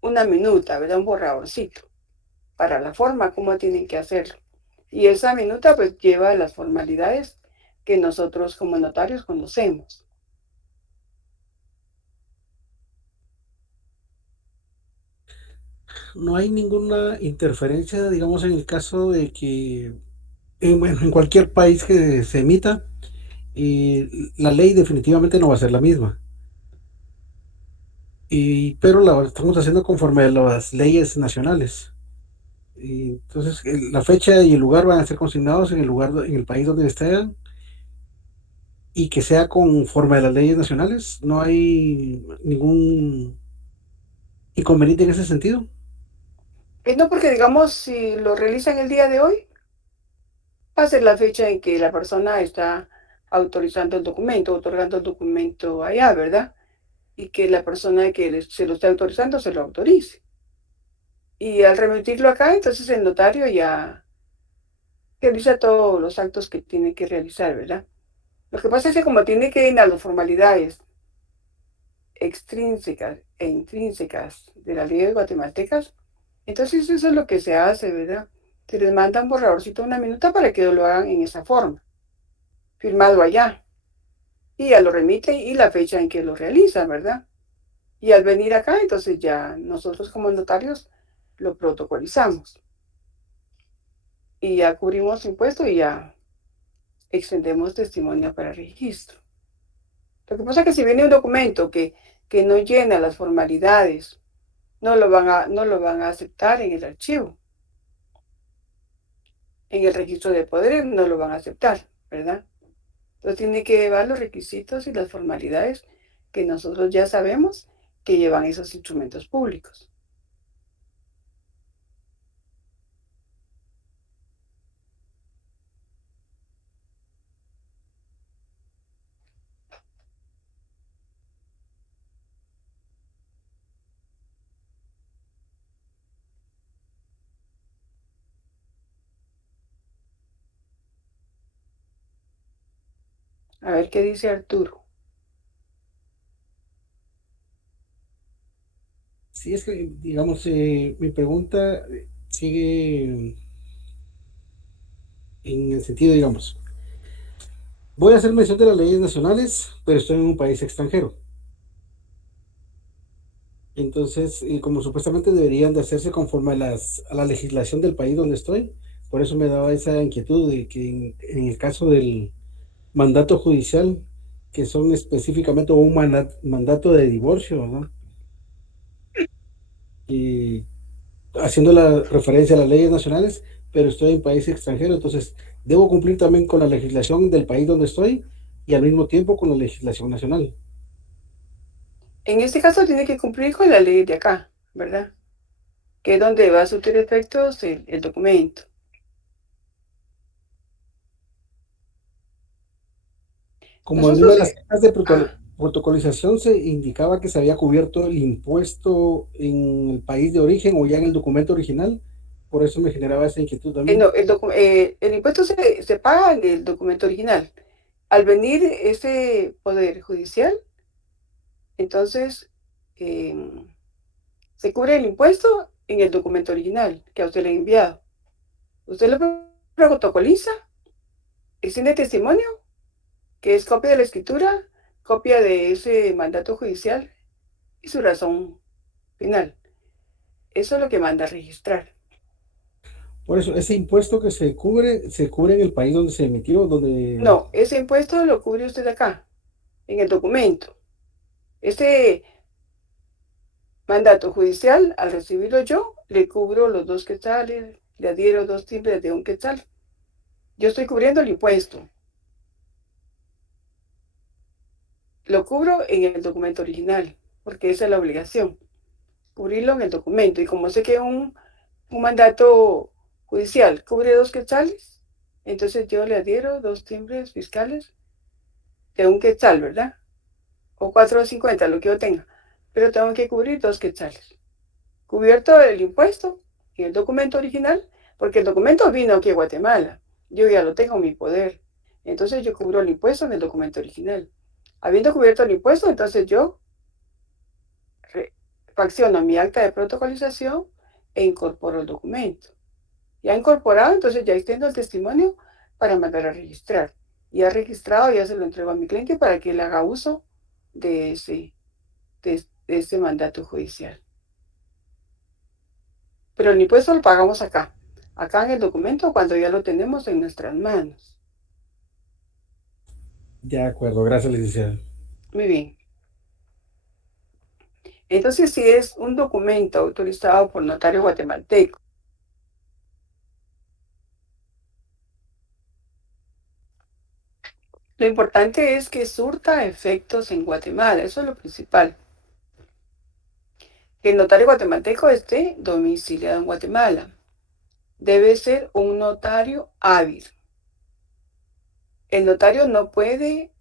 una minuta, ¿verdad? Un borradorcito para la forma, cómo tienen que hacerlo. Y esa minuta pues lleva las formalidades que nosotros como notarios conocemos. No hay ninguna interferencia, digamos, en el caso de que, bueno, en cualquier país que se emita, la ley definitivamente no va a ser la misma. Pero la estamos haciendo conforme a las leyes nacionales. Y entonces, la fecha y el lugar van a ser consignados en el lugar, en el país donde estén y que sea conforme a las leyes nacionales. No hay ningún inconveniente en ese sentido. No porque, digamos, si lo realizan el día de hoy, va a ser la fecha en que la persona está autorizando el documento, otorgando el documento allá, ¿verdad? Y que la persona que se lo está autorizando se lo autorice. Y al remitirlo acá, entonces el notario ya realiza todos los actos que tiene que realizar, ¿verdad? Lo que pasa es que como tiene que ir a las formalidades extrínsecas e intrínsecas de las leyes guatemaltecas, entonces eso es lo que se hace, ¿verdad? Se les manda un borradorcito una minuta para que lo hagan en esa forma, firmado allá, y ya lo remiten y la fecha en que lo realizan, ¿verdad? Y al venir acá, entonces ya nosotros como notarios lo protocolizamos y ya cubrimos impuestos y ya extendemos testimonio para registro. Lo que pasa es que si viene un documento que no llena las formalidades, no lo van a aceptar en el archivo. En el registro de poderes no lo van a aceptar, ¿verdad? Entonces tiene que llevar los requisitos y las formalidades que nosotros ya sabemos que llevan esos instrumentos públicos. A ver qué dice Arturo. Sí, es que, digamos, mi pregunta sigue en el sentido, digamos, voy a hacer mención de las leyes nacionales, pero estoy en un país extranjero. Entonces, como supuestamente deberían de hacerse conforme a la legislación del país donde estoy, por eso me daba esa inquietud de que en el caso del mandato judicial, que son específicamente un mandato de divorcio, ¿no? Y haciendo la referencia a las leyes nacionales, pero estoy en país extranjero, entonces debo cumplir también con la legislación del país donde estoy y al mismo tiempo con la legislación nacional. En este caso tiene que cumplir con la ley de acá, ¿verdad? Que es donde va a surtir efectos el documento. Como en una Nosotros, de las cartas de ah, protocolización se indicaba que se había cubierto el impuesto en el país de origen o ya en el documento original, por eso me generaba esa inquietud también. no, el impuesto se paga en el documento original. Al venir ese poder judicial, entonces em, se cubre el impuesto en el documento original que a usted le ha enviado. Usted lo protocoliza, extiende testimonio, que es copia de la escritura, copia de ese mandato judicial y su razón final. Eso es lo que manda a registrar. Por eso, ese impuesto que se cubre en el país donde se emitió, donde... No, ese impuesto lo cubre usted acá, en el documento. Ese mandato judicial, al recibirlo yo, le cubro los 2 quetzales, le adhiero 2 timbres de 1 quetzal. Yo estoy cubriendo el impuesto. Lo cubro en el documento original, porque esa es la obligación, cubrirlo en el documento. Y como sé que un mandato judicial cubre 2 quetzales, entonces yo le adhiero 2 timbres fiscales de 1 quetzal, ¿verdad? O 4.50, lo que yo tenga. Pero tengo que cubrir 2 quetzales. Cubierto el impuesto en el documento original, porque el documento vino aquí a Guatemala. Yo ya lo tengo en mi poder. Entonces yo cubro el impuesto en el documento original. Habiendo cubierto el impuesto, entonces yo fracciono mi acta de protocolización e incorporo el documento. Ya incorporado, entonces ya extiendo el testimonio para mandar a registrar. Ya registrado, ya se lo entrego a mi cliente para que él haga uso de ese mandato judicial. Pero el impuesto lo pagamos acá en el documento cuando ya lo tenemos en nuestras manos. De acuerdo, gracias, licenciado. Muy bien. Entonces, si es un documento autorizado por notario guatemalteco, lo importante es que surta efectos en Guatemala, eso es lo principal. Que el notario guatemalteco esté domiciliado en Guatemala. Debe ser un notario hábil. El notario no puede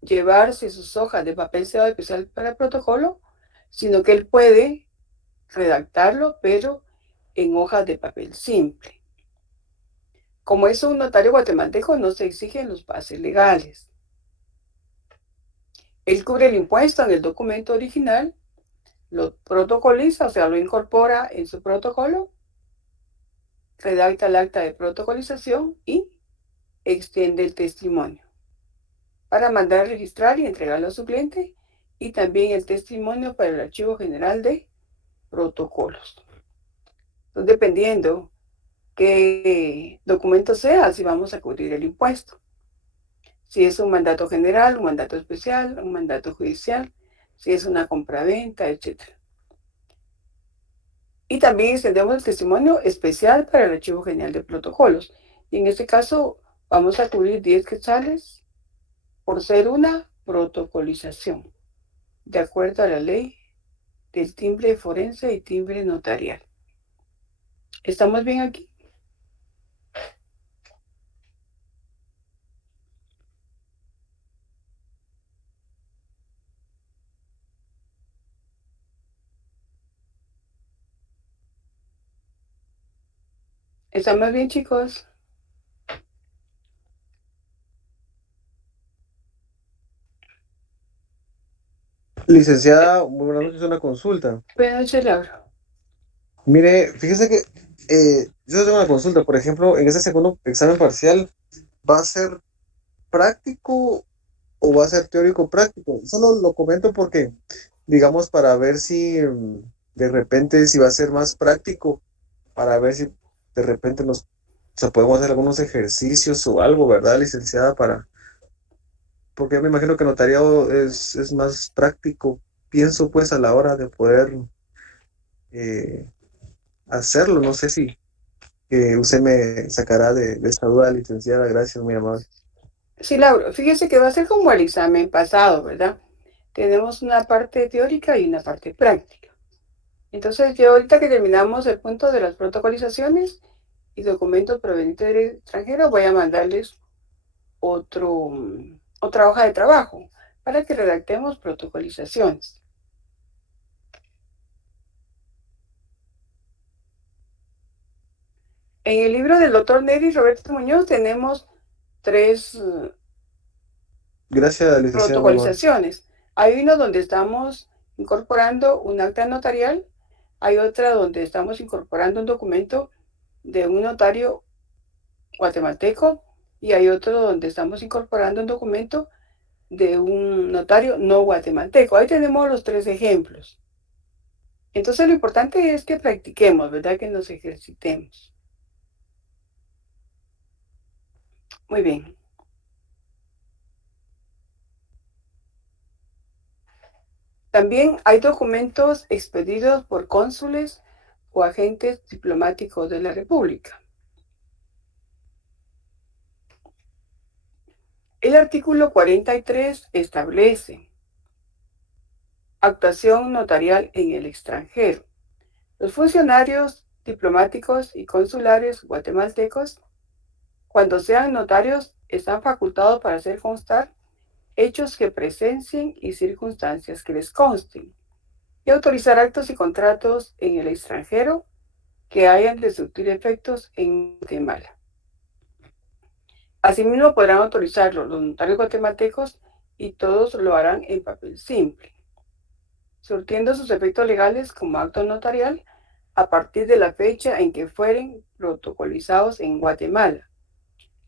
llevarse sus hojas de papel sellado especial para el protocolo, sino que él puede redactarlo, pero en hojas de papel simple. Como es un notario guatemalteco, no se exigen los pases legales. Él cubre el impuesto en el documento original, lo protocoliza, o sea, lo incorpora en su protocolo, redacta el acta de protocolización y extiende el testimonio para mandar a registrar y entregarlo a su cliente, y también el testimonio para el Archivo General de Protocolos. Entonces, dependiendo qué documento sea, si vamos a cubrir el impuesto. Si es un mandato general, un mandato especial, un mandato judicial, si es una compraventa, etc. Y también extendemos el testimonio especial para el Archivo General de Protocolos. Y en este caso vamos a cubrir 10 quetzales por ser una protocolización, de acuerdo a la ley del timbre forense y timbre notarial. ¿Estamos bien aquí? ¿Estamos bien, chicos? Licenciada, muy buenas noches, una consulta. Buenas noches, Laura. Mire, fíjese que yo tengo una consulta, por ejemplo, en ese segundo examen parcial, ¿va a ser práctico o va a ser teórico práctico? Solo lo comento porque, digamos, para ver si de repente si va a ser más práctico, para ver si de repente o sea, podemos hacer algunos ejercicios o algo, ¿verdad, licenciada? Porque yo me imagino que notariado es más práctico, pienso pues a la hora de poder eh, hacerlo. No sé si usted me sacará de esta duda, licenciada. Gracias, muy amable. Sí, Laura, fíjese que va a ser como el examen pasado, ¿verdad? Tenemos una parte teórica y una parte práctica. Entonces, yo ahorita que terminamos el punto de las protocolizaciones y documentos provenientes del extranjero, voy a mandarles otra hoja de trabajo para que redactemos protocolizaciones. En el libro del doctor Neri Roberto Muñoz tenemos 3 Gracias, licenciada. protocolizaciones. Hay uno donde estamos incorporando un acta notarial, hay otra donde estamos incorporando un documento de un notario guatemalteco y hay otro donde estamos incorporando un documento de un notario no guatemalteco. Ahí tenemos los 3 ejemplos. Entonces lo importante es que practiquemos, ¿verdad? Que nos ejercitemos. Muy bien. También hay documentos expedidos por cónsules o agentes diplomáticos de la República. El artículo 43 establece actuación notarial en el extranjero. Los funcionarios diplomáticos y consulares guatemaltecos, cuando sean notarios, están facultados para hacer constar hechos que presencien y circunstancias que les consten, y autorizar actos y contratos en el extranjero que hayan de surtir efectos en Guatemala. Asimismo, podrán autorizarlo los notarios guatemaltecos y todos lo harán en papel simple, surtiendo sus efectos legales como acto notarial a partir de la fecha en que fueren protocolizados en Guatemala.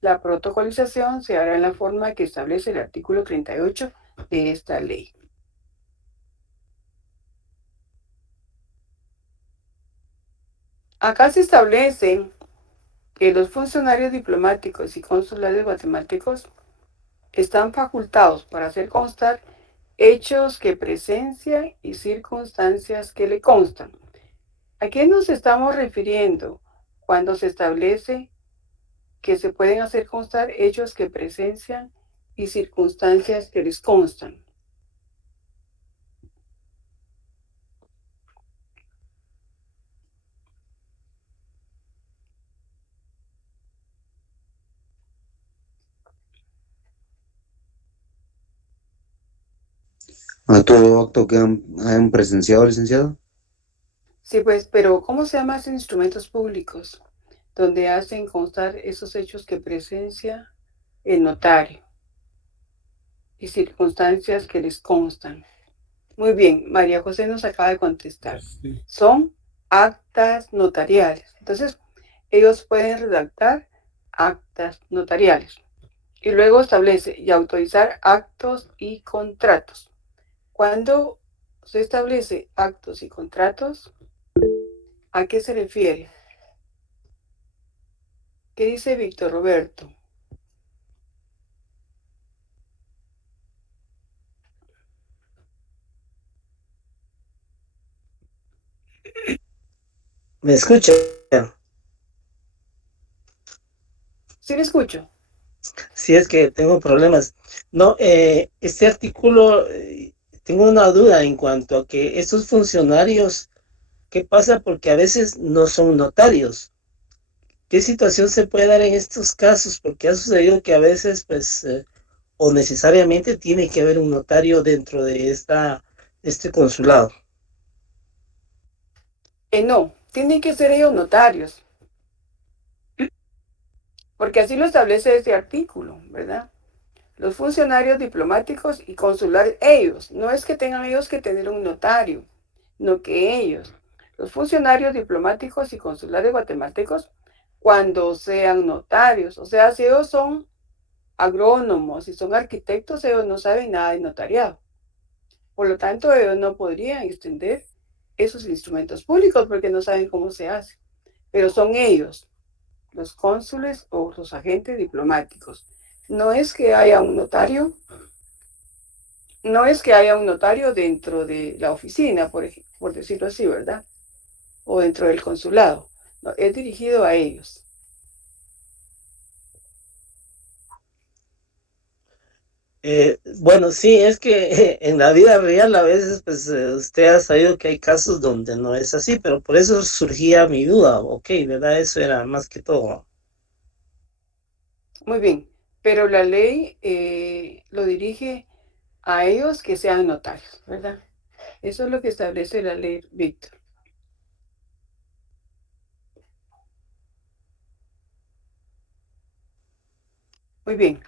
La protocolización se hará en la forma que establece el artículo 38 de esta ley. Acá se establece que los funcionarios diplomáticos y consulares guatemaltecos están facultados para hacer constar hechos que presencian y circunstancias que le constan. ¿A qué nos estamos refiriendo cuando se establece que se pueden hacer constar hechos que presencian y circunstancias que les constan? ¿A todo acto que han presenciado, licenciado? Sí, pues, pero ¿cómo se llaman esos instrumentos públicos donde hacen constar esos hechos que presencia el notario y circunstancias que les constan? Muy bien, María José nos acaba de contestar. Sí. Son actas notariales. Entonces, ellos pueden redactar actas notariales y luego establece y autorizar actos y contratos. Cuando se establece actos y contratos, ¿a qué se refiere? ¿Qué dice Víctor Roberto? ¿Me escucha? Sí, le escucho. Si es que tengo problemas. No, este artículo, tengo una duda en cuanto a que estos funcionarios, ¿qué pasa? Porque a veces no son notarios. ¿Qué situación se puede dar en estos casos? Porque ha sucedido que a veces, pues, o necesariamente tiene que haber un notario dentro de este consulado. No, tienen que ser ellos notarios, porque así lo establece este artículo, ¿verdad? Los funcionarios diplomáticos y consulares, ellos, no es que tengan ellos que tener un notario, no que ellos, los funcionarios diplomáticos y consulares guatemaltecos, cuando sean notarios, o sea, si ellos son agrónomos, si son arquitectos, ellos no saben nada de notariado. Por lo tanto, ellos no podrían extender esos instrumentos públicos porque no saben cómo se hace. Pero son ellos, los cónsules o los agentes diplomáticos. No es que haya un notario, no es que haya un notario dentro de la oficina, por decirlo así, ¿verdad? O dentro del consulado. No, es dirigido a ellos. Bueno, sí, es que en la vida real a veces, pues usted ha sabido que hay casos donde no es así, pero por eso surgía mi duda, ok, ¿verdad? Eso era más que todo. Muy bien, pero la ley lo dirige a ellos que sean notarios, ¿verdad? Eso es lo que establece la ley, Víctor. Muy bien.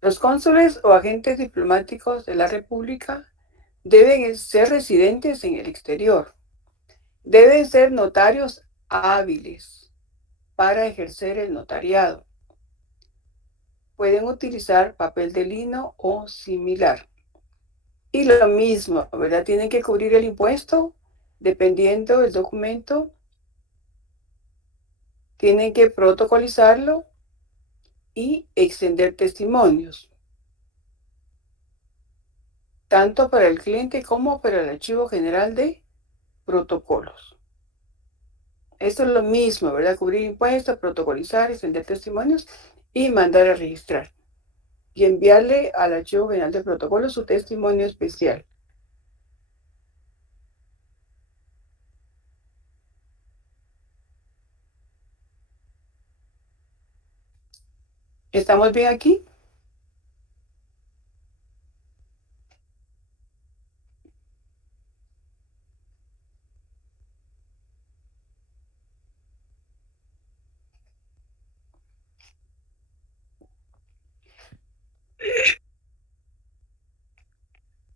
Los cónsules o agentes diplomáticos de la República deben ser residentes en el exterior. Deben ser notarios hábiles para ejercer el notariado. Pueden utilizar papel de lino o similar. Y lo mismo, ¿verdad? Tienen que cubrir el impuesto dependiendo del documento. Tienen que protocolizarlo y extender testimonios, tanto para el cliente como para el Archivo General de Protocolos. Esto es lo mismo, ¿verdad? Cubrir impuestos, protocolizar, extender testimonios y mandar a registrar. Y enviarle al Archivo General de Protocolos su testimonio especial. ¿Estamos bien aquí?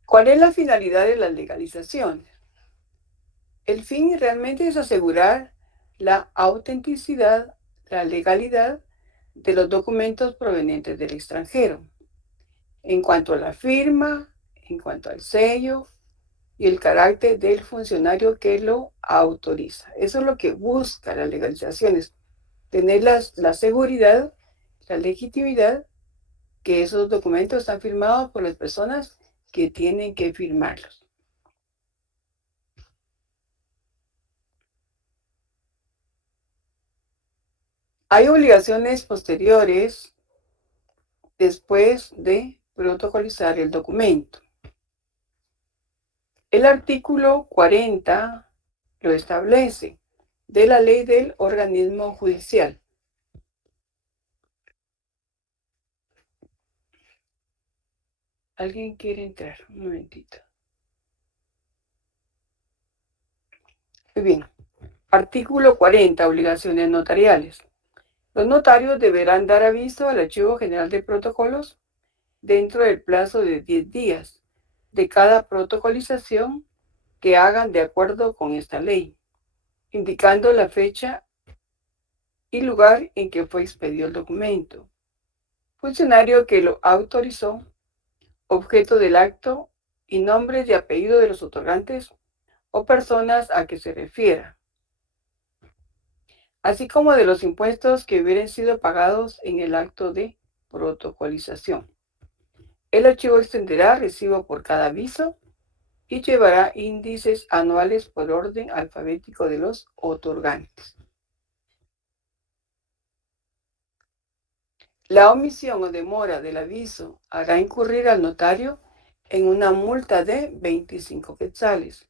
¿Cuál es la finalidad de las legalizaciones? El fin realmente es asegurar la autenticidad, la legalidad de los documentos provenientes del extranjero, en cuanto a la firma, en cuanto al sello y el carácter del funcionario que lo autoriza. Eso es lo que busca las legalizaciones, tener la seguridad, la legitimidad que esos documentos están firmados por las personas que tienen que firmarlos. Hay obligaciones posteriores después de protocolizar el documento. El artículo 40 lo establece de la ley del organismo judicial. ¿Alguien quiere entrar? Un momentito. Muy bien. Artículo 40, obligaciones notariales. Los notarios deberán dar aviso al Archivo General de Protocolos dentro del plazo de 10 días de cada protocolización que hagan de acuerdo con esta ley, indicando la fecha y lugar en que fue expedido el documento, funcionario que lo autorizó, objeto del acto y nombres y apellido de los otorgantes o personas a que se refiera, así como de los impuestos que hubieran sido pagados en el acto de protocolización. El archivo extenderá recibo por cada aviso y llevará índices anuales por orden alfabético de los otorgantes. La omisión o demora del aviso hará incurrir al notario en una multa de 25 quetzales,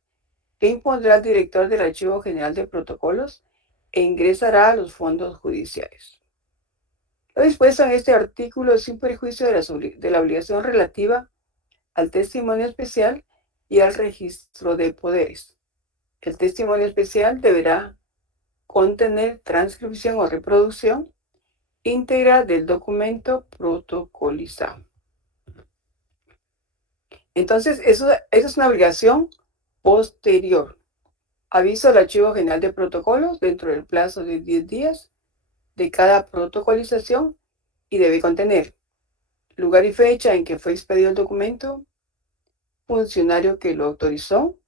que impondrá el director del Archivo General de Protocolos e ingresará a los fondos judiciales. Lo dispuesto en este artículo sin perjuicio de la obligación relativa al testimonio especial y al registro de poderes. El testimonio especial deberá contener transcripción o reproducción íntegra del documento protocolizado. Entonces, eso es una obligación posterior. Aviso al Archivo General de Protocolos dentro del plazo de 10 días de cada protocolización y debe contener lugar y fecha en que fue expedido el documento, funcionario que lo autorizó,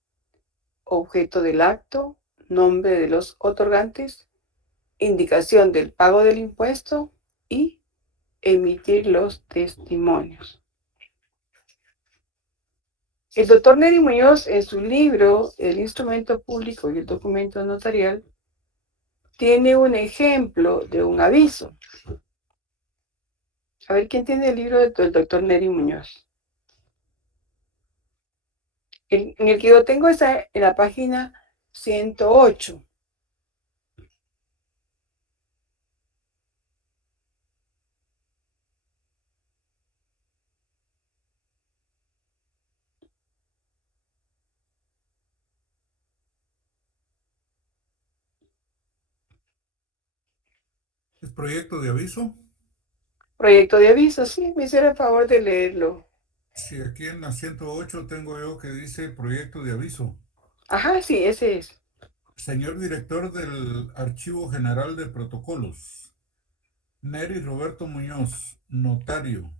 objeto del acto, nombre de los otorgantes, indicación del pago del impuesto y emitir los testimonios. El doctor Neri Muñoz, en su libro El instrumento público y el documento notarial, tiene un ejemplo de un aviso. A ver, ¿quién tiene el libro del doctor Neri Muñoz? En el que yo tengo está en la página 108. ¿Es proyecto de aviso? Proyecto de aviso, sí, me hiciera el favor de leerlo. Sí, aquí en la 108 tengo yo que dice proyecto de aviso. Ajá, sí, ese es. Señor director del Archivo General de Protocolos, Neri Roberto Muñoz, notario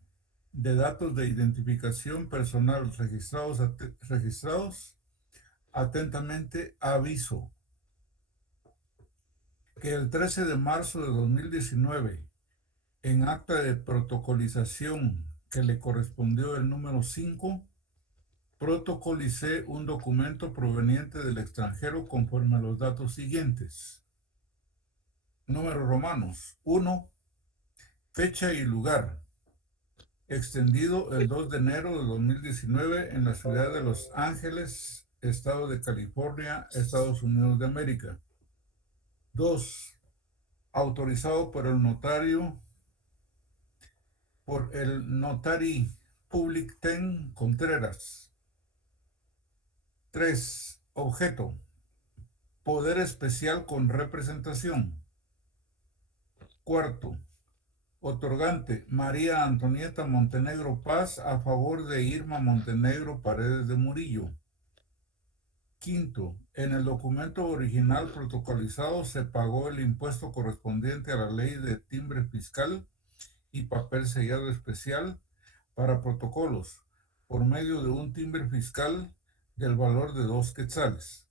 de datos de identificación personal registrados, atentamente aviso que el 13 de marzo de 2019, en acta de protocolización que le correspondió el número 5, protocolicé un documento proveniente del extranjero conforme a los datos siguientes. Números romanos: 1, fecha y lugar. Extendido el 2 de enero de 2019 en la ciudad de Los Ángeles, estado de California, Estados Unidos de América. 2, autorizado por el notario, por el Notary Public Ten Contreras. 3, objeto, poder especial con representación. 4, otorgante, María Antonieta Montenegro Paz, a favor de Irma Montenegro Paredes de Murillo. 5, en el documento original protocolizado se pagó el impuesto correspondiente a la ley de timbre fiscal y papel sellado especial para protocolos por medio de un timbre fiscal del valor de 2 quetzales.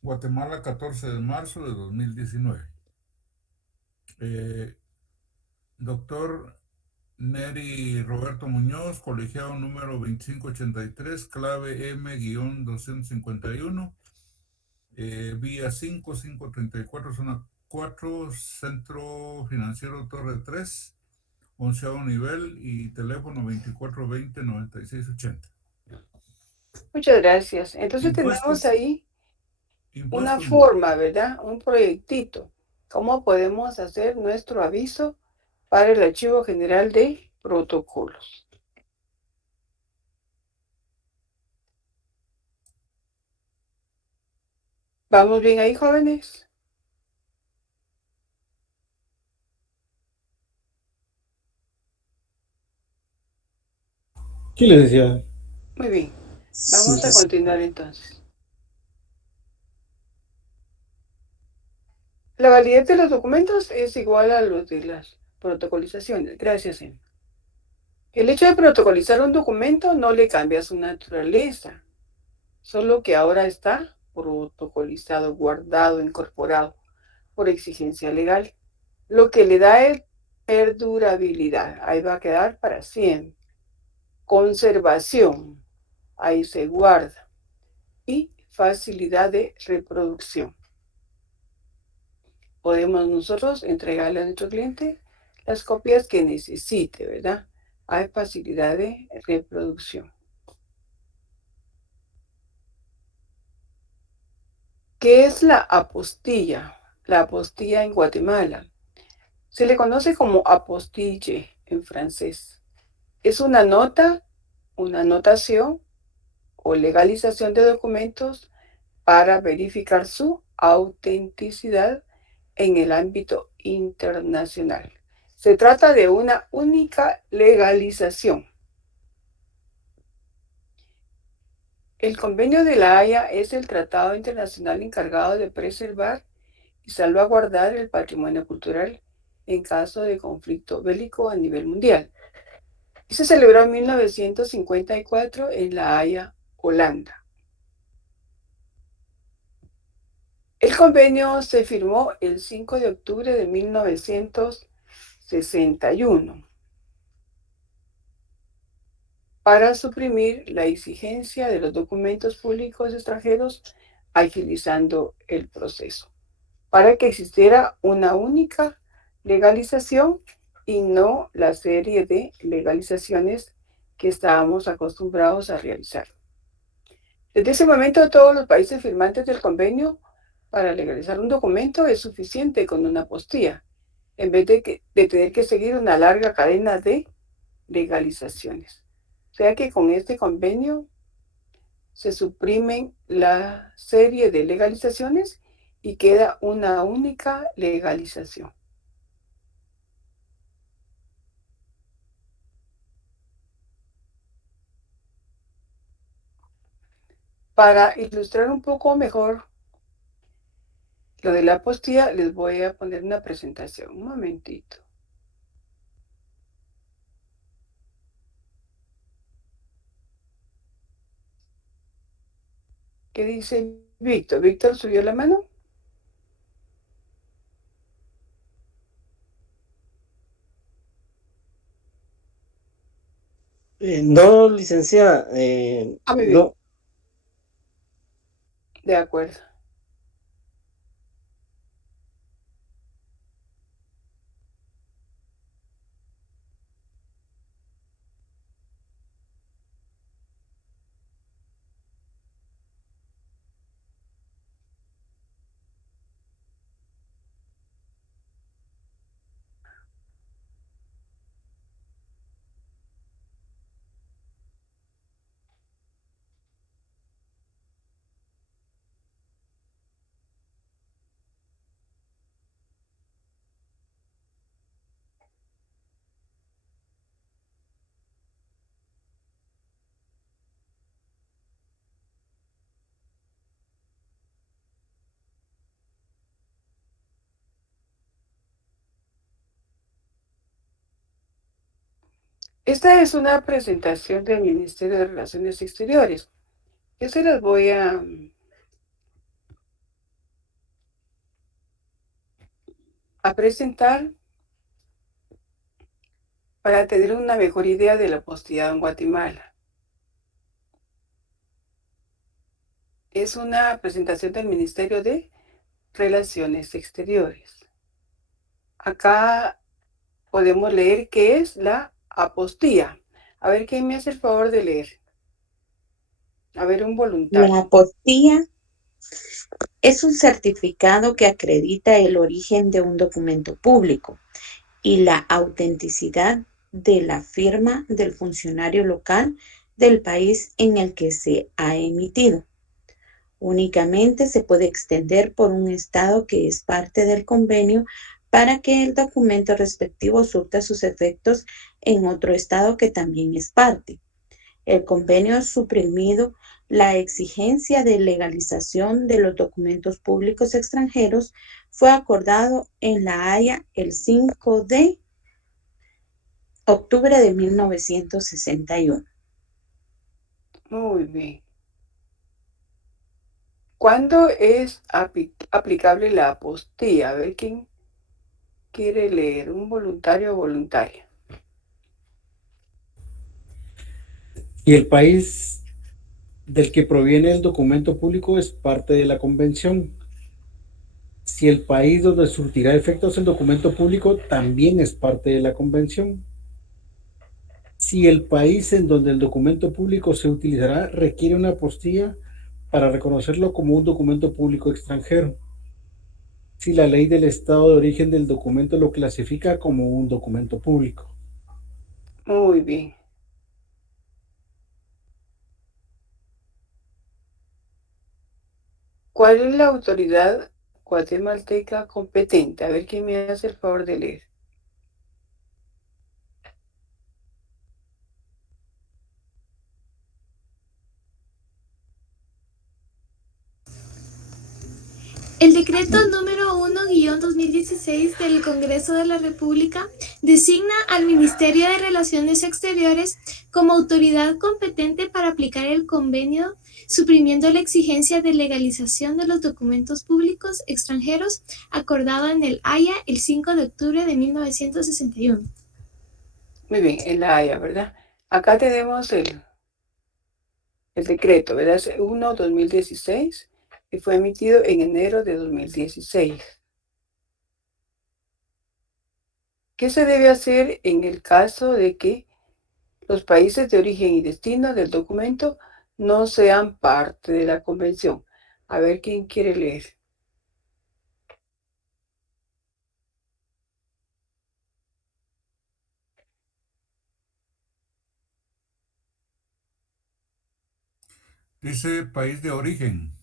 Guatemala, 14 de marzo de 2019. Doctor Neri Roberto Muñoz, colegiado número 2583, clave M-251, vía 5534, zona 4, Centro Financiero Torre 3, 11º nivel, y teléfono 2420-9680. Muchas gracias. Entonces tenemos ahí una forma, ¿verdad? Un proyectito. ¿Cómo podemos hacer nuestro aviso para el Archivo General de Protocolos? ¿Vamos bien ahí, jóvenes? Sí, les decía. Muy bien. Vamos a continuar entonces. La validez de los documentos es igual a los de las protocolizaciones. Gracias, Em. El hecho de protocolizar un documento no le cambia su naturaleza, solo que ahora está protocolizado, guardado, incorporado por exigencia legal, lo que le da es perdurabilidad. Ahí va a quedar para siempre. Conservación, ahí se guarda. Y facilidad de reproducción. Podemos nosotros entregarle a nuestro cliente las copias que necesite, ¿verdad? Hay facilidad de reproducción. ¿Qué es la apostilla? La apostilla en Guatemala se le conoce como apostille en francés. Es una nota, una anotación o legalización de documentos para verificar su autenticidad en el ámbito internacional. Se trata de una única legalización. El Convenio de La Haya es el tratado internacional encargado de preservar y salvaguardar el patrimonio cultural en caso de conflicto bélico a nivel mundial. Y se celebró en 1954 en La Haya, Holanda. El convenio se firmó el 5 de octubre de 1961 para suprimir la exigencia de los documentos públicos extranjeros, agilizando el proceso, para que existiera una única legalización y no la serie de legalizaciones que estábamos acostumbrados a realizar. Desde ese momento, todos los países firmantes del convenio para legalizar un documento es suficiente con una apostilla, en vez de tener que seguir una larga cadena de legalizaciones. O sea que con este convenio se suprimen la serie de legalizaciones y queda una única legalización. Para ilustrar un poco mejor lo de la apostilla, les voy a poner una presentación. Un momentito. ¿Qué dice Víctor? ¿Víctor subió la mano? No, licenciada, Muy bien. no. De acuerdo. Esta es una presentación del Ministerio de Relaciones Exteriores. Yo se las voy a presentar para tener una mejor idea de la apostilla en Guatemala. Es una presentación del Ministerio de Relaciones Exteriores. Acá podemos leer qué es la apostilla. A ver, ¿quién me hace el favor de leer? A ver, un voluntario. La apostilla es un certificado que acredita el origen de un documento público y la autenticidad de la firma del funcionario local del país en el que se ha emitido. Únicamente se puede extender por un estado que es parte del convenio para que el documento respectivo surta sus efectos en otro estado que también es parte. El convenio ha suprimido la exigencia de legalización de los documentos públicos extranjeros. Fue acordado en La Haya el 5 de octubre de 1961. Muy bien. ¿Cuándo es aplicable la apostilla? A ver, ¿quién quiere leer? ¿Un voluntario o voluntaria? Y el país del que proviene el documento público es parte de la convención. Si el país donde surtirá efectos el documento público también es parte de la convención. Si el país en donde el documento público se utilizará requiere una apostilla para reconocerlo como un documento público extranjero. Si la ley del estado de origen del documento lo clasifica como un documento público. Muy bien. ¿Cuál es la autoridad guatemalteca competente? A ver quién me hace el favor de leer. El decreto número 1-2016 del Congreso de la República designa al Ministerio de Relaciones Exteriores como autoridad competente para aplicar el convenio, suprimiendo la exigencia de legalización de los documentos públicos extranjeros acordado en el Haya el 5 de octubre de 1961. Muy bien, en la Haya, ¿verdad? Acá tenemos el decreto, ¿verdad? Es 1-2016 y fue emitido en enero de 2016. ¿Qué se debe hacer en el caso de que los países de origen y destino del documento no sean parte de la convención? A ver quién quiere leer. Dice país de origen.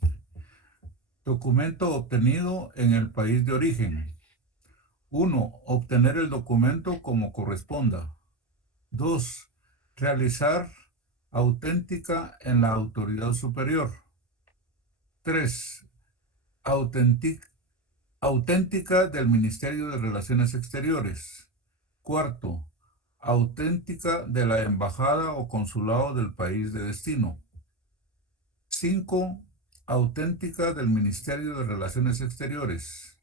Documento obtenido en el país de origen. 1. Obtener el documento como corresponda. 2. Realizar auténtica en la autoridad superior. 3. Auténtica del Ministerio de Relaciones Exteriores. 4. Auténtica de la embajada o consulado del país de destino. 5. Auténtica del Ministerio de Relaciones Exteriores.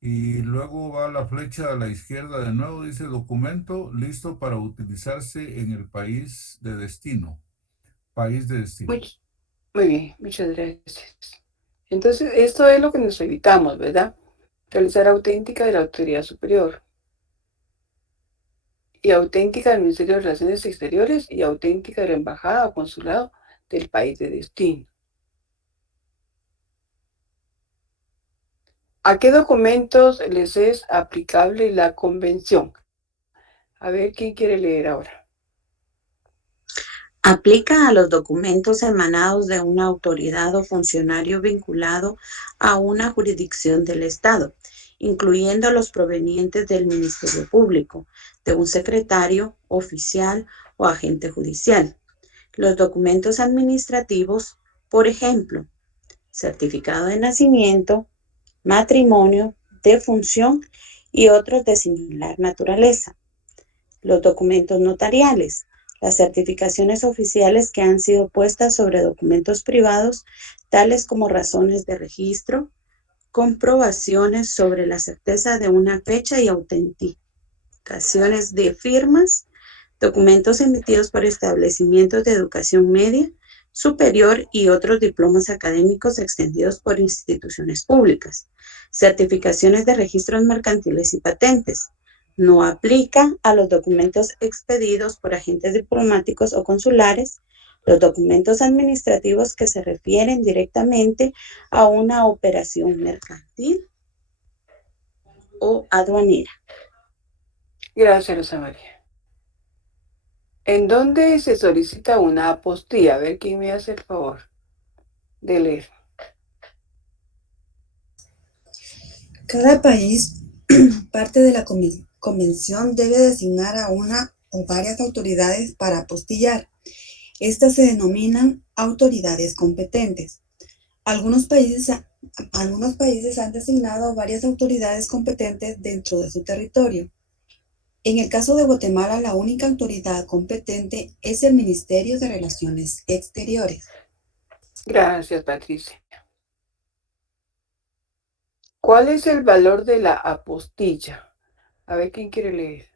Y luego va la flecha a la izquierda de nuevo, dice documento listo para utilizarse en el país de destino. País de destino. Muy bien, muchas gracias. Entonces, esto es lo que nos evitamos, ¿verdad? Realizar auténtica de la autoridad superior. Y auténtica del Ministerio de Relaciones Exteriores y auténtica de la embajada o consulado del país de destino. ¿A qué documentos les es aplicable la convención? A ver, ¿quién quiere leer ahora? Aplica a los documentos emanados de una autoridad o funcionario vinculado a una jurisdicción del Estado, incluyendo los provenientes del Ministerio Público, de un secretario, oficial o agente judicial. Los documentos administrativos, por ejemplo, certificado de nacimiento, matrimonio, defunción y otros de similar naturaleza. Los documentos notariales, las certificaciones oficiales que han sido puestas sobre documentos privados, tales como razones de registro, comprobaciones sobre la certeza de una fecha y autenticaciones de firmas, documentos emitidos por establecimientos de educación media, superior y otros diplomas académicos extendidos por instituciones públicas, certificaciones de registros mercantiles y patentes. No aplica a los documentos expedidos por agentes diplomáticos o consulares, los documentos administrativos que se refieren directamente a una operación mercantil o aduanera. Gracias, Rosa María. ¿En dónde se solicita una apostilla? A ver quién me hace el favor de leer. Cada país, parte de la convención, debe designar a una o varias autoridades para apostillar. Estas se denominan autoridades competentes. Algunos países han designado varias autoridades competentes dentro de su territorio. En el caso de Guatemala, la única autoridad competente es el Ministerio de Relaciones Exteriores. Gracias, Patricia. ¿Cuál es el valor de la apostilla? A ver quién quiere leer.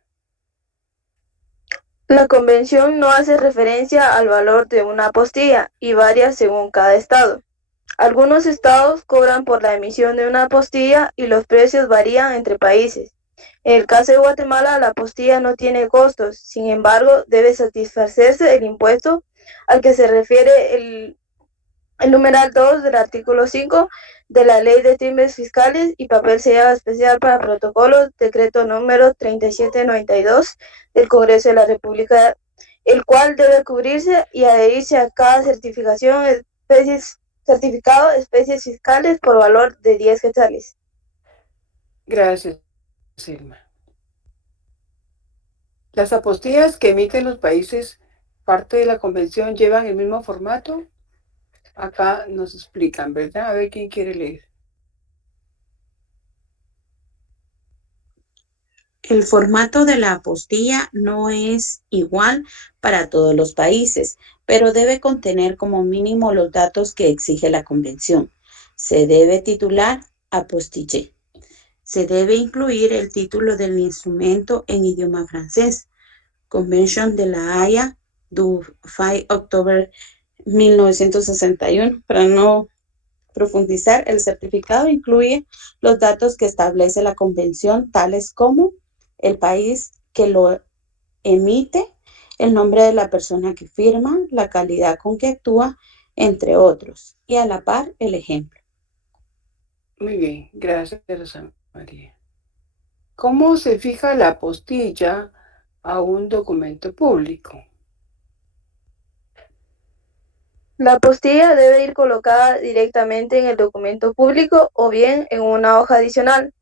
La convención no hace referencia al valor de una apostilla y varía según cada estado. Algunos estados cobran por la emisión de una apostilla y los precios varían entre países. En el caso de Guatemala, la apostilla no tiene costos, sin embargo, debe satisfacerse el impuesto al que se refiere el numeral 2 del artículo 5 de la Ley de Timbres Fiscales y Papel Sellado Especial para Protocolos, decreto número 3792 del Congreso de la República, el cual debe cubrirse y adherirse a cada certificado especies fiscales por valor de 10 quetzales. Gracias, Selma. ¿Las apostillas que emiten los países parte de la convención llevan el mismo formato? Acá nos explican, ¿verdad? A ver quién quiere leer. el formato de la apostilla no es igual para todos los países, pero debe contener como mínimo los datos que exige la convención. Se debe titular apostille. Se debe incluir el título del instrumento en idioma francés. Convention de la Haya du 5 octubre 1961. Para no profundizar, el certificado incluye los datos que establece la convención, tales como el país que lo emite, el nombre de la persona que firma, la calidad con que actúa, entre otros, y a la par el ejemplo. Muy bien, gracias, Rosa María. ¿Cómo se fija la apostilla a un documento público? La apostilla debe ir colocada directamente en el documento público o bien en una hoja adicional.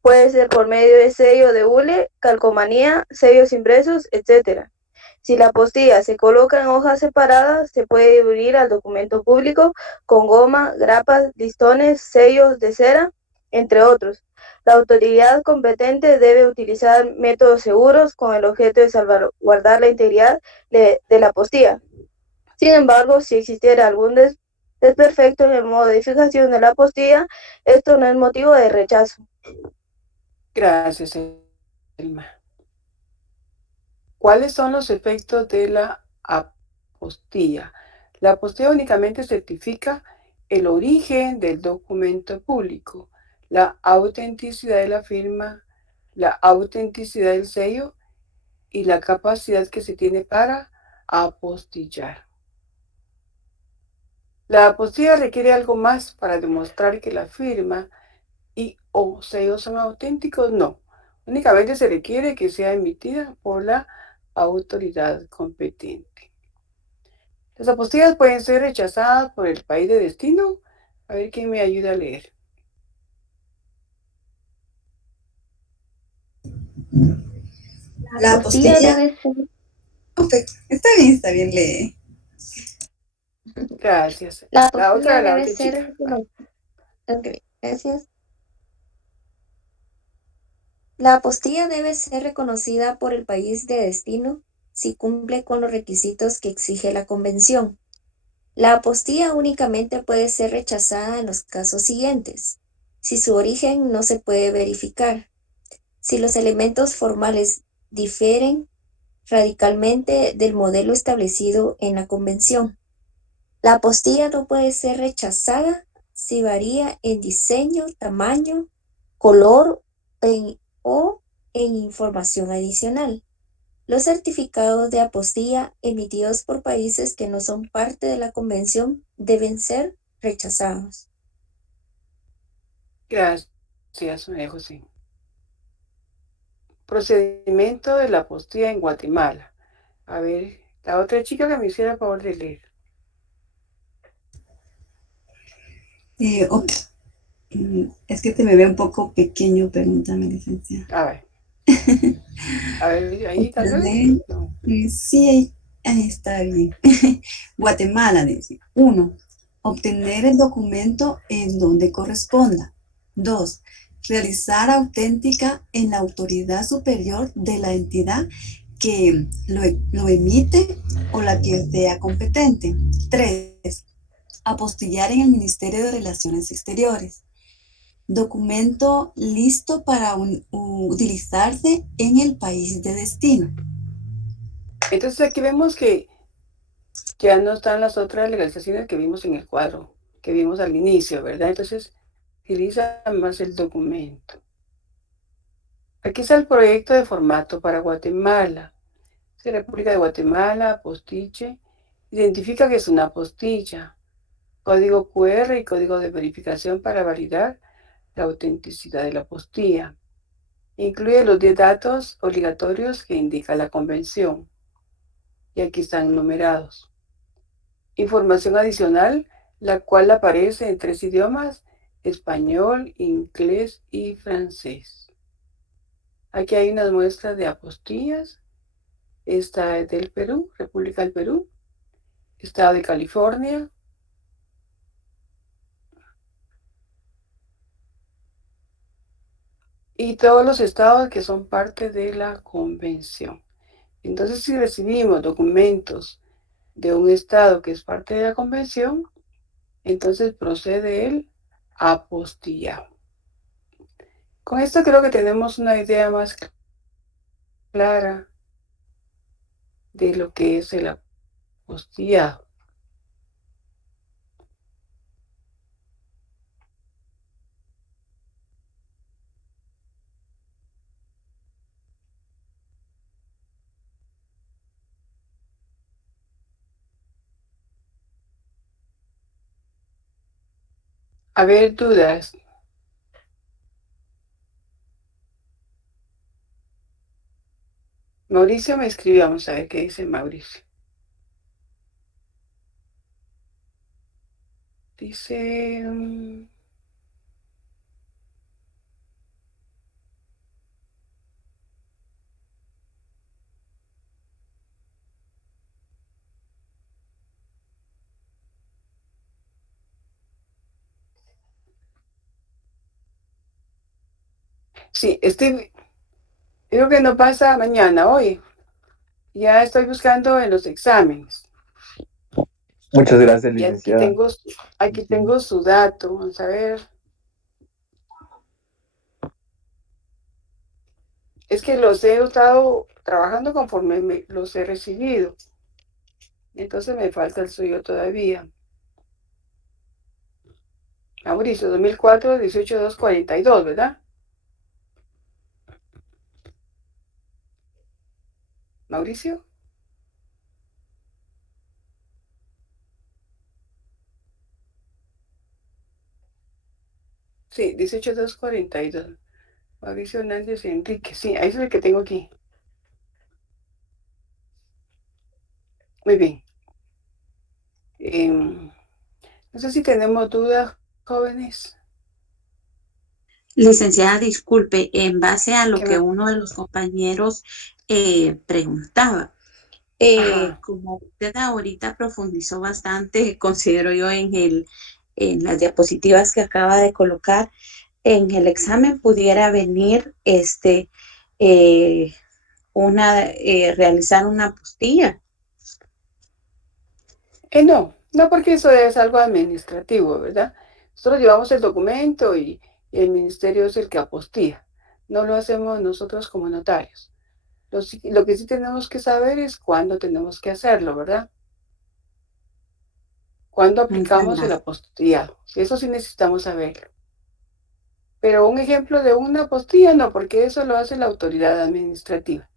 Puede ser por medio de sello de hule, calcomanía, sellos impresos, etc. Si la apostilla se coloca en hojas separadas, se puede unir al documento público con goma, grapas, listones, sellos de cera, entre otros. La autoridad competente debe utilizar métodos seguros con el objeto de salvaguardar la integridad de la apostilla. Sin embargo, si existiera algún desperfecto en el modo de fijación de la apostilla, esto no es motivo de rechazo. Gracias, Elma. ¿Cuáles son los efectos de la apostilla? La apostilla únicamente certifica el origen del documento público, la autenticidad de la firma, la autenticidad del sello y la capacidad que se tiene para apostillar. La apostilla requiere algo más para demostrar que la firma y o sellos son auténticos. No, únicamente se requiere que sea emitida por la autoridad competente. Las apostillas pueden ser rechazadas por el país de destino. A ver quién me ayuda a leer. La apostilla debe ser... Está bien, lee. Gracias. La La apostilla otra debe ser... chica. Ok, gracias. La apostilla debe ser reconocida por el país de destino si cumple con los requisitos que exige la convención. La apostilla únicamente puede ser rechazada en los casos siguientes: si su origen no se puede verificar, si los elementos formales difieren radicalmente del modelo establecido en la convención. La apostilla no puede ser rechazada si varía en diseño, tamaño, color o en información adicional. Los certificados de apostilla emitidos por países que no son parte de la convención deben ser rechazados. Gracias, María José. Procedimiento de la apostilla en Guatemala. A ver, la otra chica que me hiciera el favor de leer. Es que te me ve un poco pequeño, permítame, licenciada. A ver, ahí tal vez. No. Sí, ahí está bien. Guatemala dice: 1. Obtener el documento en donde corresponda. 2. Realizar auténtica en la autoridad superior de la entidad que lo emite o la que sea competente. 3. Apostillar en el Ministerio de Relaciones Exteriores. Documento listo para utilizarse en el país de destino. Entonces aquí vemos que ya no están las otras legalizaciones que vimos en el cuadro, que vimos al inicio, ¿verdad? Entonces utiliza más el documento. Aquí está el proyecto de formato para Guatemala. República de Guatemala, apostille. Identifica que es una apostilla. Código QR y código de verificación para validar la autenticidad de la apostilla. Incluye los 10 datos obligatorios que indica la convención. Y aquí están numerados. Información adicional, la cual aparece en 3 idiomas: español, inglés y francés. Aquí hay unas muestras de apostillas. Esta es del Perú, República del Perú, Estado de California, y todos los estados que son parte de la convención. Entonces, si recibimos documentos de un estado que es parte de la convención, entonces procede el apostillado. Con esto creo que tenemos una idea más clara de lo que es el apostillado. A ver, dudas. Mauricio me escribió, vamos a ver qué dice Mauricio. Dice... sí, creo que no pasa mañana, hoy. Ya estoy buscando en los exámenes. Muchas gracias, Y licenciada. aquí tengo su dato, vamos a ver. Es que los he estado trabajando conforme los he recibido. Entonces me falta el suyo todavía. Mauricio, 2004, 18-2-42, ¿verdad? Mauricio. Sí, 18-2-42. Mauricio Hernández Enrique. Sí, ahí es el que tengo aquí. Muy bien. No sé si tenemos dudas, jóvenes. Licenciada, disculpe, en base a lo que uno de los compañeros preguntaba, como usted ahorita profundizó bastante, considero yo en las diapositivas que acaba de colocar, en el examen pudiera venir realizar una apostilla. No, porque eso es algo administrativo, ¿verdad? Nosotros llevamos el documento y el ministerio es el que apostilla. No lo hacemos nosotros como notarios. Lo que sí tenemos que saber es cuándo tenemos que hacerlo, ¿verdad? Cuándo aplicamos el apostillado. Eso sí necesitamos saberlo. Pero un ejemplo de una apostilla no, porque eso lo hace la autoridad administrativa.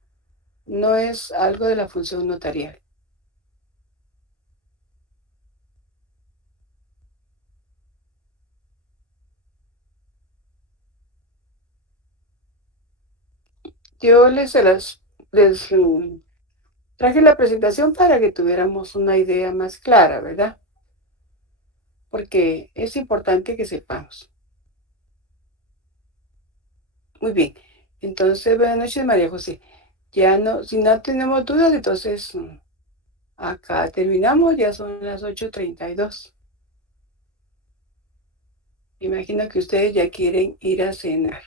No es algo de la función notarial. Yo traje la presentación para que tuviéramos una idea más clara, ¿verdad? Porque es importante que sepamos. Muy bien. Entonces, buenas noches, María José. Si no tenemos dudas, entonces acá terminamos, ya son las 8:32. Imagino que ustedes ya quieren ir a cenar.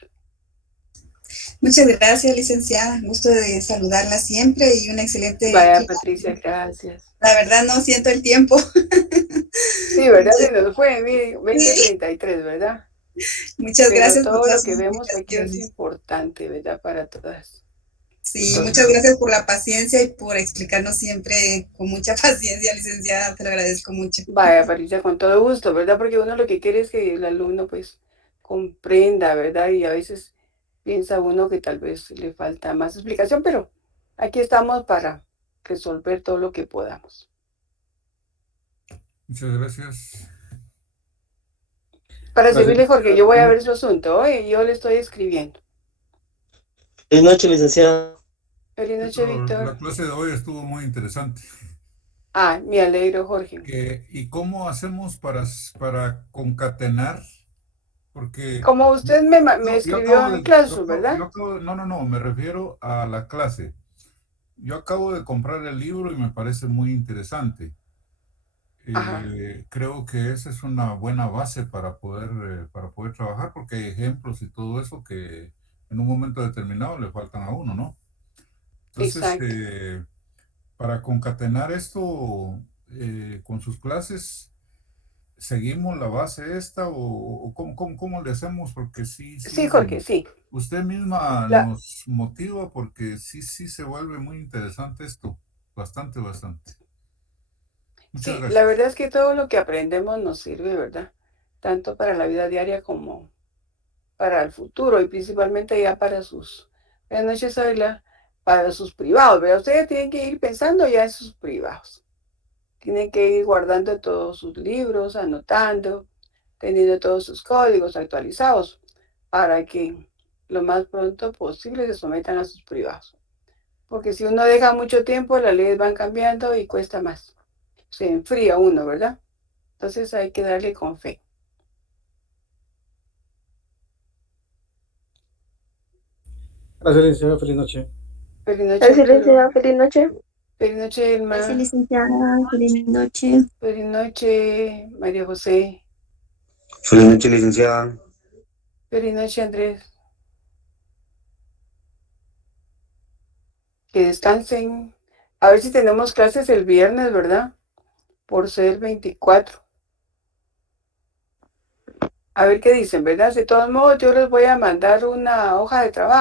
Muchas gracias, licenciada. Gusto de saludarla siempre y una excelente... Vaya, Patricia, gracias. La verdad no siento el tiempo. Sí, ¿verdad? Se nos fue, mire, 20:33, ¿verdad? Muchas gracias por todo lo que vemos aquí es importante, ¿verdad? Para todas. Sí, muchas gracias por la paciencia y por explicarnos siempre con mucha paciencia, licenciada. Te lo agradezco mucho. Vaya, Patricia, con todo gusto, ¿verdad? Porque uno lo que quiere es que el alumno, pues, comprenda, ¿verdad? Y a veces piensa uno que tal vez le falta más explicación, pero aquí estamos para resolver todo lo que podamos. Muchas gracias. Para servirle, Jorge, yo voy a ver su asunto, yo le estoy escribiendo. Buenas noches, licenciada. Feliz noche, Víctor. La clase de hoy estuvo muy interesante. Me alegro, Jorge. ¿Y cómo hacemos para concatenar? Porque como usted me escribió en clase, ¿verdad? No, me refiero a la clase. Yo acabo de comprar el libro y me parece muy interesante. Creo que esa es una buena base para poder trabajar, porque hay ejemplos y todo eso que en un momento determinado le faltan a uno, ¿no? Entonces, Exacto. para concatenar esto con sus clases, ¿seguimos la base esta o cómo le hacemos? Porque Sí, Jorge, sí. usted misma La, nos motiva porque sí se vuelve muy interesante esto, bastante. Muchas sí, la gracias. verdad es que todo lo que aprendemos nos sirve, ¿verdad? Tanto para la vida diaria como para el futuro y principalmente ya para sus, buenas noches, Ayla, para sus privados, ¿verdad? Ustedes tienen que ir pensando ya en sus privados. Tienen que ir guardando todos sus libros, anotando, teniendo todos sus códigos actualizados para que lo más pronto posible se sometan a sus privados. Porque si uno deja mucho tiempo, las leyes van cambiando y cuesta más. Se enfría uno, ¿verdad? Entonces hay que darle con fe. Gracias, licenciada. Feliz noche. Feliz noche, Gracias, Arturo. licenciada. Feliz noche. Feliz noche, Elma. Gracias, licenciada. Feliz noche. Feliz noche, María José. Feliz noche, licenciada. Feliz noche, Andrés. Que descansen. A ver si tenemos clases el viernes, ¿verdad? Por ser 24. A ver qué dicen, ¿verdad? De todos modos, yo les voy a mandar una hoja de trabajo.